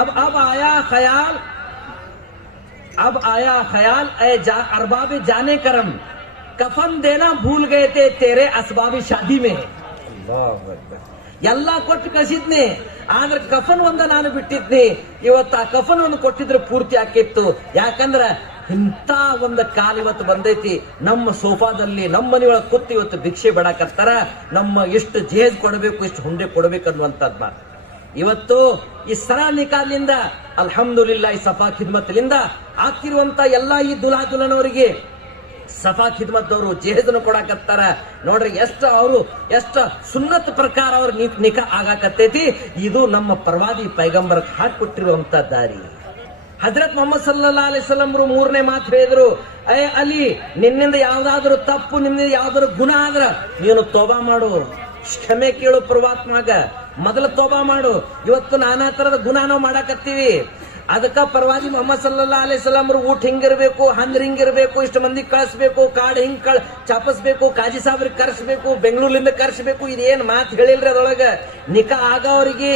ಅಬ್ ಆಯಾ ಖಯಾಲ್, अब आया ख्याल ए अरबाबे जाने करम, कफन देना भूल गए थे तेरे असबाबी शादी में. ಎಲ್ಲ ಕೊಟ್ಟು ಕಳಿಸಿದ್ನಿ, ಆದ್ರೆ ಕಫನ್ ಒಂದ ನಾನು ಬಿಟ್ಟಿದ್ನಿ. ಇವತ್ತು ಆ ಕಫನ್ ಒಂದು ಕೊಟ್ಟಿದ್ರೆ ಪೂರ್ತಿ ಆಕಿತ್ತು. ಯಾಕಂದ್ರ ಇಂಥ ಒಂದು ಕಾಲ ಇವತ್ತು ಬಂದೈತಿ. ನಮ್ಮ ಸೋಫಾದಲ್ಲಿ ನಮ್ಮ ಮನೆಯೊಳಗೆ ಕೂತು ಇವತ್ತು ಭಿಕ್ಷೆ ಬೇಡಕತ್ತಾರ. ನಮ್ಮ ಎಷ್ಟು ಜೇಜ್ ಕೊಡಬೇಕು, ಎಷ್ಟು ಹುಂಡೆ ಕೊಡಬೇಕು ಅನ್ನುವಂಥದ್ದು ಮಾತು. ಇವತ್ತು ಈ ಸರಾ ನಿಕಾಲಿಂದ ಅಲ್ಹಮ್ದುಲಿಲ್ಲಾ ಈ ಸಫಾ ಖಿದ್ಮತ್ಲಿಂದ ಆಗ್ತಿರುವಂತ ಎಲ್ಲಾ ಈ ದುಲಾದುಲನವರಿಗೆ ಸಫಾ ಖಿದ್ಮತ್ ಅವರು ಜೇಹದನ್ನು ಕೊಡಾಕತ್ತಾರ. ನೋಡ್ರಿ ಎಷ್ಟು ಸುನ್ನತ್ ಪ್ರಕಾರ ಅವ್ರ ನಿಕಾ ಆಗಾಕತ್ತೈತಿ. ಇದು ನಮ್ಮ ಪ್ರವಾದಿ ಪೈಗಂಬರ್ ಹಾಕೊಟ್ಟಿರುವಂತ ದಾರಿ. ಹಜರತ್ ಮೊಹಮ್ಮದ್ ಸಲ್ಲಲ್ಲಾಹು ಅಲೈಹಿ ವಸಲ್ಲಂ 3ನೇ ಮಾತು ಹೇಳಿದ್ರು, ಅಲಿ ನಿನ್ನಿಂದ ಯಾವ್ದಾದ್ರು ತಪ್ಪು, ನಿನ್ನಿಂದ ಯಾವ್ದಾದ್ರು ಗುಣ ಆದ್ರ ನೀನು ತೋಬಾ ಮಾಡು, ಕ್ಷಮೆ ಕೇಳು ಪರಮಾತ್ಮಗ, ಮೊದಲು ತೋಬಾ ಮಾಡು. ಇವತ್ತು ನಾನಾ ತರದ ಗುಣ ನಾವು ಮಾಡಾಕತ್ತೀವಿ. ಅದಕ್ಕ ಪರವಾಗಿ ಮೊಹಮ್ಮದ್ ಸಲ್ಲಲ್ಲಾಹು ಅಲೈಹಿ ವಸಲ್ಲಂ ಊಟ ಹಿಂಗಿರ್ಬೇಕು, ಹಿಂಗಿರ್ಬೇಕು, ಇಷ್ಟು ಮಂದಿ ಕಳಿಸ್ಬೇಕು, ಕಾಡ್ ಹಿಂಗ್ ಚಾಪಿಸ್ಬೇಕು, ಕಾಜಿ ಸಾಬ್ರಿಗೆ ಕರ್ಸ್ಬೇಕು, ಬೆಂಗಳೂರಿಂದ ಕರ್ಸ್ಬೇಕು. ಇದೇನ್ ಮಾತು ಹೇಳಿಲ್ರಿ ಅದೊಳಗ. ನಿಕಾ ಆಗವ್ರಿಗೆ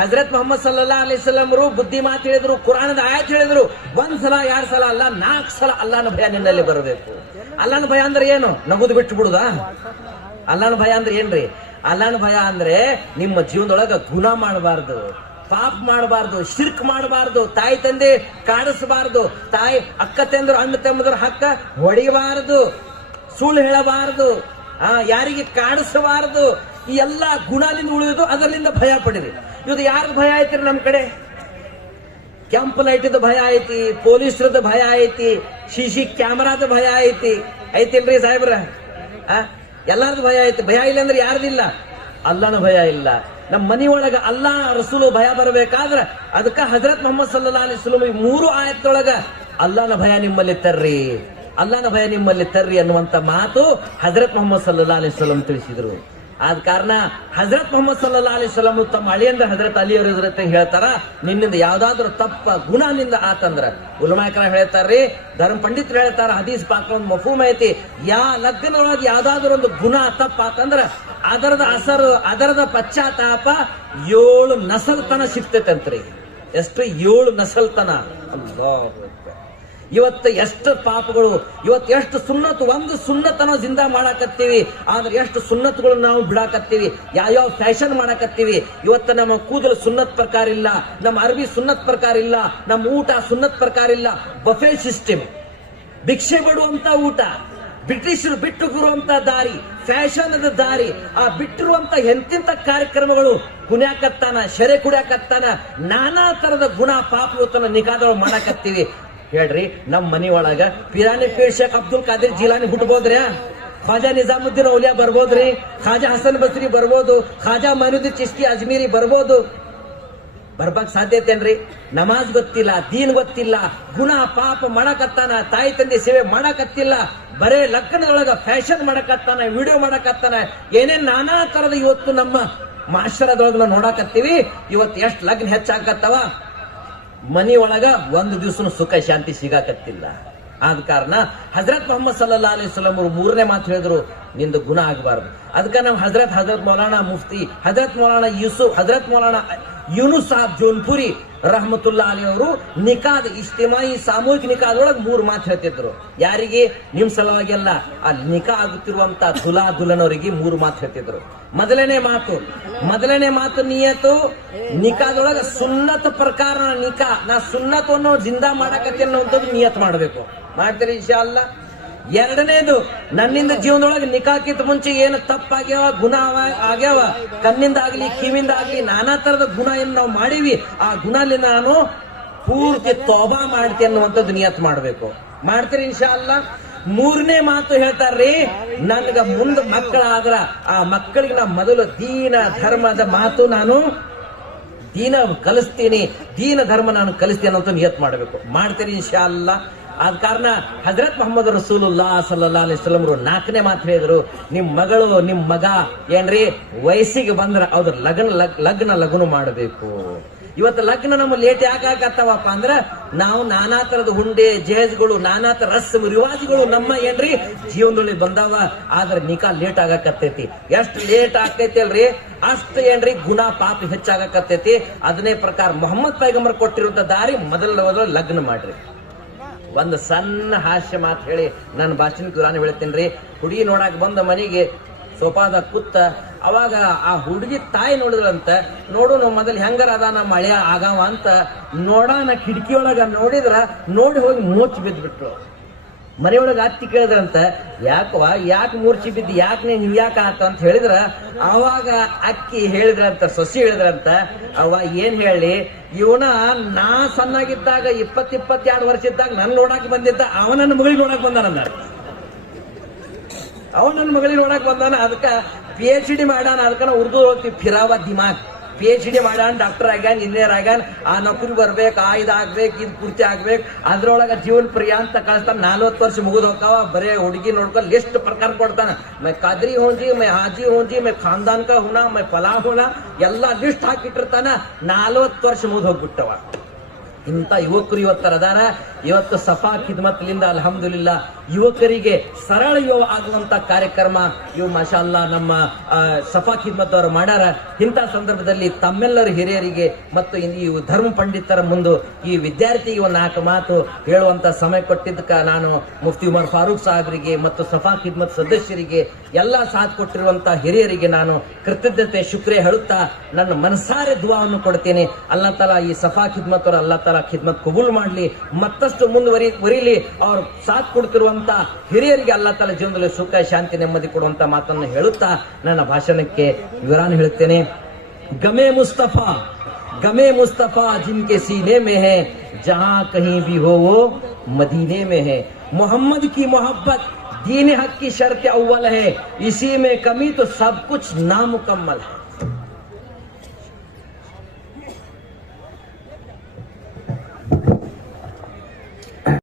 ಹಜರತ್ ಮೊಹಮ್ಮದ್ ಸಲ್ಲಲ್ಲಾಹು ಅಲೈಹಿ ವಸಲ್ಲಂ ಬುದ್ಧಿ ಮಾತು ಹೇಳಿದ್ರು, ಕುರಾನದ ಆಯತ್ ಹೇಳಿದ್ರು. 1 ಸಲ 2 ಸಲ ಅಲ್ಲ, 4 ಸಲ ಅಲ್ಲಾನ ಭಯ ನಿನ್ನಲ್ಲಿ ಬರಬೇಕು. ಅಲ್ಲಾನ ಭಯ ಅಂದ್ರೆ ಏನು? ನಗುದು ಬಿಟ್ಟು ಬಿಡುದಾ? ಅಲ್ಲಾನ ಭಯ ಅಂದ್ರೆ ಏನ್ರಿ? ಅಲ್ಲಾನ ಭಯ ಅಂದ್ರೆ ನಿಮ್ಮ ಜೀವನದೊಳಗ ಗುಣ ಮಾಡಬಾರ್ದು, ಪಾಪ ಮಾಡಬಾರ್ದು, ಶಿರ್ಕ್ ಮಾಡಬಾರ್ದು, ತಾಯಿ ತಂದೆ ಕಾಡಿಸಬಾರ್ದು, ತಾಯಿ ಅಕ್ಕ ತಂದ್ರು ಅಣ್ಣ ತಮ್ಮದ್ರ ಹಕ್ಕ ಹೊಡಿಬಾರದು, ಸುಳ್ಳು ಹೇಳಬಾರದು, ಯಾರಿಗೆ ಕಾಡಿಸಬಾರದು. ಈ ಎಲ್ಲಾ ಗುಣದಿಂದ ಉಳಿದು ಅದರಿಂದ ಭಯ ಪಡಿರಿ. ಇದು ಯಾರ್ದು ಭಯ ಐತಿ? ನಮ್ ಕಡೆ ಕೆಂಪು ಲೈಟ್ದ ಭಯ ಐತಿ, ಪೊಲೀಸರದ ಭಯ ಐತಿ, ಸಿಸಿ ಕ್ಯಾಮರಾದ ಭಯ ಐತಿಲ್ರಿ ಸಾಹೇಬ್ರ? ಎಲ್ಲಾರ್ದು ಭಯ ಐತಿ. ಭಯ ಇಲ್ಲ ಅಂದ್ರೆ ಯಾರ್ದಿಲ್ಲ? ಅಲ್ಲನ ಭಯ ಇಲ್ಲ. ನಮ್ಮ ಮನಿಯೊಳಗ ಅಲ್ಲಾ ರಸೂಲು ಭಯ ಬರಬೇಕಾದ್ರ ಅದಕ್ಕ ಹಜರತ್ ಮೊಹಮ್ಮದ್ ಸಲ್ಲಲ್ಲಾಹು ಅಲೈಹಿ ವಸಲ್ಲಂ 3 ಆಯತ್ತೊಳಗ ಅಲ್ಲಾನ ಭಯ ನಿಮ್ಮಲ್ಲಿ ತರ್ರಿ, ಅಲ್ಲಾನ ಭಯ ನಿಮ್ಮಲ್ಲಿ ತರ್ರಿ ಅನ್ನುವಂತ ಮಾತು ಹಜರತ್ ಮೊಹಮ್ಮದ್ ಸಲ್ಲಲ್ಲಾಹು ಅಲೈಹಿ ವಸಲ್ಲಂ ತಿಳಿಸಿದ್ರು. ಆದ ಕಾರಣ ಹಜರತ್ ಮೊಹಮ್ಮದ್ ಸಲ್ಲಲ್ಲಾಹು ಅಲೈಹಿ ವಸಲ್ಲಂ ತಮ್ಮ ಅಳಿಯಂದ್ರ ಹಜರತ್ ಅಲಿ ಅವರ ಜೊತೆ ಹೇಳ್ತಾರ, ನಿನ್ನಿಂದ ಯಾವ್ದಾದ್ರು ತಪ್ಪ ಗುಣನಿಂದ ಆತಂದ್ರ ಉಲಮಾಕರ ಹೇಳ್ತಾರ್ರಿ, ಧರ್ಮ ಪಂಡಿತರು ಹೇಳ್ತಾರ, ಹದೀಸ್ ಪಾಕ ಒಂದು ಮಫೂಮ್ ಐತಿ. ಲಗ್ನದೊಳಗೆ ಯಾವ್ದಾದ್ರು ಒಂದು ಗುಣ ತಪ್ಪ ಆತಂದ್ರ ಅದರದ ಅಸರು, ಅದರದ ಪಶ್ಚಾತ್ತಾಪ 7 ನಸಲ್ತನ ಸಿಗ್ತೈತಂತ್ರಿ. ಎಷ್ಟು? 7 ನಸಲ್ತನ. ಅಲ್ಲಾಹು ಅಕ್ಬರ್. ಇವತ್ತು ಎಷ್ಟು ಪಾಪಗಳು, ಇವತ್ತು ಎಷ್ಟು ಸುನ್ನತ್, ಒಂದು ಸುನ್ನತ್ ನಾವು ಜಿಂದಾ ಮಾಡಾಕತ್ತೀವಿ, ಆದ್ರೆ ಎಷ್ಟು ಸುನ್ನತ್ಗಳು ನಾವು ಬಿಡಾಕತ್ತೀವಿ, ಯಾವ ಫ್ಯಾಷನ್ ಮಾಡಾಕತ್ತೀವಿ. ಇವತ್ತು ನಮ್ಮ ಕೂದಲು ಸುನ್ನತ್ ಪ್ರಕಾರ ಇಲ್ಲ, ನಮ್ಮ ಅರ್ಬಿ ಸುನ್ನತ್ ಪ್ರಕಾರ ಇಲ್ಲ, ನಮ್ಮ ಊಟ ಸುನ್ನತ್ ಪ್ರಕಾರ ಇಲ್ಲ. ಬಫೆ ಸಿಸ್ಟಮ್, ಭಿಕ್ಷೆ ಬಿಡುವಂತ ಊಟ, ಬ್ರಿಟಿಷರು ಬಿಟ್ಟು ಬರುವಂತ ದಾರಿ, ಫ್ಯಾಷನ್ ದಾರಿ, ಆ ಬಿಟ್ಟಿರುವಂತ ಎಂತಿಂತ ಕಾರ್ಯಕ್ರಮಗಳು, ಕುಣ್ಯಾಕತ್ತಾನ, ಶೆರೆ ಕುಡ್ಯಾಕತ್ತಾನ, ನಾನಾ ತರದ ಗುಣ ಪಾಪ ಇವತ್ತನ್ನ ನಿಗಾದೊಳಗೆ ಮಾಡಾಕತ್ತೀವಿ. ಹೇಳ್ರಿ, ನಮ್ ಮನಿ ಒಳಗ ಪಿರಾನಿ ಪೀರ್ ಶೇಖ್ ಅಬ್ದುಲ್ ಕಾದಿರ್ ಜಿಲಾನಿ ಹುಟ್ಟಬೋದ್ರಿ, ಖ್ವಾಜಾ ನಿಜಾಮುದ್ದೀನ್ ಔಲಿಯಾ ಬರ್ಬೋದ್ರಿ, ಖ್ವಾಜಾ ಹಸನ್ ಬಸ್ರಿ ಬರ್ಬೋದು, ಖ್ವಾಜಾ ಮೈನುದ್ದೀನ್ ಚಿಶ್ತಿ ಅಜ್ಮೀರಿ ಬರ್ಬೋದು. ಬರ್ಬಕ್ ಸಾಧ್ಯತೆ ಏನ್ರಿ? ನಮಾಜ್ ಗೊತ್ತಿಲ್ಲ, ದೀನ್ ಗೊತ್ತಿಲ್ಲ, ಗುಣ ಪಾಪ ಮಾಡಕತ್ತಾನ, ತಾಯಿ ತಂದೆ ಸೇವೆ ಮಾಡಕತ್ತಿಲ್ಲ, ಬರೇ ಲಗ್ನದೊಳಗ ಫ್ಯಾಷನ್ ಮಾಡಕತ್ತಾನ, ವಿಡಿಯೋ ಮಾಡಕತ್ತಾನ, ಏನೇನ್ ನಾನಾ ತರದ ಇವತ್ತು ನಮ್ಮ ಮಾಶರದೊಳಗ ನಾವು ನೋಡಕತ್ತೀವಿ. ಇವತ್ತು ಎಷ್ಟು ಲಗ್ನ ಹೆಚ್ಚಾಗತ್ತವ, ಮನಿ ಒಳಗ ಒಂದು ದಿವಸ ಸುಖ ಶಾಂತಿ ಸಿಗಾಕತ್ತಿಲ್ಲ. ಆದ ಕಾರಣ ಹಜರತ್ ಮೊಹಮ್ಮದ್ ಸಲ್ಲಲ್ಲಾಹು ಅಲೈಹಿ ವಸಲ್ಲಂ ಅವರು ಮೂರನೇ ಮಾತು ಹೇಳಿದ್ರು, ನಿಂದು ಗುಣ ಆಗಬಾರ್ದು. ಅದಕ್ಕೆ ನಾವು ಹಜರತ್ ಮೌಲಾನಾ ಮುಫ್ತಿ, ಹಜರತ್ ಮೌಲಾನಾ ಯೂಸುಫ್, ಹಜರತ್ ಮೌಲಾನಾ ಯೂನುಸ್ ಸಾಹಬ್ ಜೋನ್ಪುರಿ ರಹಮತುಲ್ಲಾ ಅಲಿ ಅವರು ನಿಕಾದ್ ಇಜ್ತಿಮಾಯಿ ಸಾಮೂಹಿಕ ನಿಕಾದೊಳಗೆ 3 ಮಾತು ಹೇಳ್ತಿದ್ರು. ಯಾರಿಗೆ? ನಿಮ್ ಸಲುವಾಗಿ ಅಲ್ಲ, ಅಲ್ಲಿ ನಿಕಾ ಆಗುತ್ತಿರುವಂತ ದುಲಾ ದುಲನವರಿಗೆ 3 ಮಾತು ಹೇಳ್ತಿದ್ರು. ಮೊದಲನೇ ಮಾತು ನಿಯತು, ನಿಕಾದೊಳಗ ಸುನ್ನತ್ ಪ್ರಕಾರ ನಿಕಾ, ನಾ ಸುನ್ನತ್ ಅನ್ನೋ ಜಿಂದಾ ಮಾಡಕತ್ತೆ ಅನ್ನೋಂಥದ್ದು ನಿಯತ್ ಮಾಡಬೇಕು. ಮಾಡ್ತೀರಿ ಇನ್ಶಾ ಅಲ್ಲಾ. ಎರಡನೇದು, ನನ್ನಿಂದ ಜೀವನದೊಳಗೆ ನಿಕಾಕಿಂತ ಮುಂಚೆ ಏನು ತಪ್ಪಾಗ್ಯಾವ, ಗುಣ ಆಗ್ಯಾವ, ಕಣ್ಣಿಂದ ಆಗ್ಲಿ ಕಿವಿಂದ ಆಗ್ಲಿ ನಾನಾ ತರದ ಗುಣ ಏನು ನಾವು ಮಾಡೀವಿ, ಆ ಗುಣಲ್ಲಿ ನಾನು ಪೂರ್ತಿ ತೋಬಾ ಮಾಡ್ತೀನಿ ಅನ್ನುವಂಥದ್ದು ನಿಯತ್ ಮಾಡಬೇಕು. ಮಾಡ್ತೀರಿ ಇನ್ಶಾ ಅಲ್ಲಾ. ಮೂರನೇ ಮಾತು ಹೇಳ್ತಾರ್ರಿ, ನನ್ಗ ಮುಂದೆ ಮಕ್ಕಳಾದ್ರ ಆ ಮಕ್ಕಳಿಗೆ ನಾ ಮೊದಲು ದೀನ ಧರ್ಮದ ಮಾತು ನಾನು ದೀನ ಕಲಿಸ್ತೀನಿ, ದೀನ ಧರ್ಮ ನಾನು ಕಲಿಸ್ತೀನಿ ಅನ್ನೋದು ನಿಯತ್ ಮಾಡಬೇಕು. ಮಾಡ್ತೀರಿ ಇನ್ಶಾ ಅಲ್ಲಾ. ಆದ ಕಾರಣ ಹಜರತ್ ಮೊಹಮ್ಮದ್ ರಸೂಲುಲ್ಲಾಹ ಸಲ್ಲಲ್ಲಾಹು ಅಲೈಹಿ ವಸಲ್ಲಂ ಅವರು 4ನೇ ಮಾತು ಹೇಳಿದ್ರು, ನಿಮ್ ಮಗಳು ನಿಮ್ ಮಗ ಏನ್ರಿ ವಯಸ್ಸಿಗೆ ಬಂದ್ರ ಅವ್ರ ಲಗ್ನ ಮಾಡಬೇಕು. ಇವತ್ತು ಲಗ್ನ ನಮ್ಮ ಲೇಟ್ ಯಾಕಾಗತ್ತವಪ್ಪ ಅಂದ್ರ ನಾವು ನಾನಾ ತರದ ಹುಂಡೆ ಜೇಜ್ಗಳು, ನಾನಾ ತರ ರಸ್ಮ್ ರಿವಾಜ್ಗಳು ನಮ್ಮ ಏನ್ರಿ ಜೀವನದಲ್ಲಿ ಬಂದಾವ. ಆದ್ರೆ ನಿಕಾ ಲೇಟ್ ಆಗಾಕತ್ತೈತಿ. ಎಷ್ಟು ಲೇಟ್ ಆಗ್ತೈತಿ ಅಲ್ರಿ, ಅಷ್ಟು ಏನ್ರಿ ಗುಣ ಪಾಪ ಹೆಚ್ಚಾಗಕತ್ತೈತಿ. ಅದನ್ನೇ ಪ್ರಕಾರ ಮೊಹಮ್ಮದ್ ಪೈಗಂಬರ್ ಕೊಟ್ಟಿರುವಂತ ದಾರಿ ಮೊದಲ ಲಗ್ನ ಮಾಡ್ರಿ. ಒಂದು ಸಣ್ಣ ಹಾಸ್ಯ ಮಾತು ಹೇಳಿ ನನ್ನ ಭಾಷಣಕ್ಕೆ ನಾನು ಹೇಳ್ತೀನಿ. ಹುಡುಗಿ ನೋಡಕ್ ಬಂದ ಮನೆಗೆ ಸೋಫಾದ ಕೂತ, ಅವಾಗ ಆ ಹುಡುಗಿ ತಾಯಿ ನೋಡಿದ್ರಂತ, ನೋಡು ಮೊದಲು ಹೆಂಗಾರ ಅದ ನಮ್ಮ ಮಳೆ ಆಗವ ಅಂತ ನೋಡೋಣ ಕಿಟಕಿಯೊಳಗ ನೋಡಿದ್ರ, ನೋಡಿ ಹೋಗಿ ಮೂರ್ಛೆ ಬಿದ್ದ್ಬಿಟ್ರು. ಮನೆಯೊಳಗ ಅತ್ತಿ ಕೇಳಿದ್ರಂತ, ಯಾಕೆ ಮೂರ್ಛೆ ಬಿದ್ದು, ನೀವ್ ಯಾಕೆ ಆತ ಅಂತ ಹೇಳಿದ್ರ, ಅವಾಗ ಅಕ್ಕಿ ಹೇಳಿದ್ರಂತ, ಸೊಸಿ ಹೇಳಿದ್ರಂತ, ಅವ ಏನ್ ಹೇಳಿ, ಇವನ ನಾ ಸಣ್ಣಾಗಿದ್ದಾಗ 22 ವರ್ಷ ಇದ್ದಾಗ ನನ್ ನೋಡಕ್ ಬಂದಿದ್ದ, ಅವ ನನ್ನ ಮಗಳಿಗೆ ನೋಡಕ್ ಬಂದಾನ, ಅದಕ್ಕ PhD ಮಾಡ್ಯಾನ. ಅದಕ್ಕ ಉರ್ದು ಹೋಗ್ತೀವಿ ಫಿರಾವ ದಿಮಾಗ್. PhD ಮಾಡ್ಯಾನ, ಡಾಕ್ಟರ್ ಆಗ್ಯಾನ, ಇಂಜಿನಿಯರ್ ಆಗ್ಯಾನ, ಆ ನೌಕರಿ ಬರ್ಬೇಕು, ಆ ಇದಾಗ್ಬೇಕು, ಇದು ಪೂರ್ತಿ ಆಗ್ಬೇಕು, ಅದ್ರೊಳಗ ಜೀವನ ಪ್ರಿಯ ಅಂತ ಕಳಿಸ್ತಾನ. 40 ವರ್ಷ ಮುಗಿದ್ ಹೋಗ್ತಾವ, ಬರೇ ಹುಡುಗಿ ನೋಡ್ಕೊಂಡು ಲಿಸ್ಟ್ ಪ್ರಕಾರ ಕೊಡ್ತಾನ. ಮೈ ಕಾದ್ರಿ ಹೋಂಜಿ, ಮೈ ಹಾಜಿ ಹೋಂಜಿ, ಮೈ ಖಾನ್ದಾನ್ ಕಾ ಹುನಾ, ಮೈ ಫಲಾ ಹುನಾ, ಎಲ್ಲಾ ಲಿಸ್ಟ್ ಹಾಕಿಟ್ಟಿರ್ತಾನ. 40 ವರ್ಷ ಮುಗಿದ್ ಹೋಗ್ಬಿಟ್ಟವ. ಇಂಥ ಯುವಕರು ಇವತ್ತರ ಅದಾರ. ಇವತ್ತು ಸಫಾ ಖಿದ್ಮತ್ಲಿಂದ ಅಲ್ಹಮ್ದುಲಿಲ್ಲಾ ಯುವಕರಿಗೆ ಸರಳ ಆಗುವಂತ ಕಾರ್ಯಕ್ರಮ ಇವು ಮಾಶಾ ಅಲ್ಲಾ ನಮ್ಮ ಸಫಾ ಖಿದ್ಮತ್ ಅವರು ಮಾಡ್ಯಾರ. ಇಂಥ ಸಂದರ್ಭದಲ್ಲಿ ತಮ್ಮೆಲ್ಲರ ಹಿರಿಯರಿಗೆ ಮತ್ತು ಈ ಧರ್ಮ ಪಂಡಿತರ ಮುಂದೆ ಈ ವಿದ್ಯಾರ್ಥಿಗೆ 4 ಮಾತು ಹೇಳುವಂತ ಸಮಯ ಕೊಟ್ಟಿದ್ದಕ್ಕ ನಾನು ಮುಫ್ತಿ ಉಮರ್ ಫಾರೂಕ್ ಸಾಹೇಬರಿಗೆ ಮತ್ತು ಸಫಾ ಖಿದ್ಮತ್ ಸದಸ್ಯರಿಗೆ ಎಲ್ಲಾ ಸಾಥ್ ಕೊಟ್ಟಿರುವಂತ ಹಿರಿಯರಿಗೆ ನಾನು ಕೃತಜ್ಞತೆ ಶುಕ್ರಿಯೆ ಹೇಳುತ್ತಾ ನನ್ನ ಮನಸಾರೆ ದುವಾವನ್ನು ಕೊಡ್ತೇನೆ. ಅಲ್ಲಾ ತಲಾ ಈ ಸಫಾ ಖಿದ್ಮತ್ ಅವರು ಅಲ್ಲಾ ತಲಾ ಖಿದ್ಮತ್ ಕಬೂಲ್ ಮಾಡ್ಲಿ, ಮತ್ತಷ್ಟು ಮುಂದುವರಿಲಿ. ಅವ್ರು ಸಾಥ್ ಕೊಡ್ತಿರುವಂತ ಹಿರಿಯರಿಗೆ ಅಲ್ಲಾ ತಲಾ ಜೀವನದಲ್ಲಿ ಸುಖ ಶಾಂತಿ ನೆಮ್ಮದಿ ಕೊಡುವಂತ ಮಾತನ್ನು ಹೇಳುತ್ತಾ ನನ್ನ ಭಾಷಣಕ್ಕೆ ವಿವರಾನ ಹೇಳುತ್ತೇನೆ. ಗಮೆ ಮುಸ್ತಫಾ जिनके सीने में है, जहां कहीं भी हो वो मदीने में है. मोहम्मद की मोहब्बत दीन हक की शर्त अव्वल है, इसी में कमी तो सब कुछ नामुकम्मल है.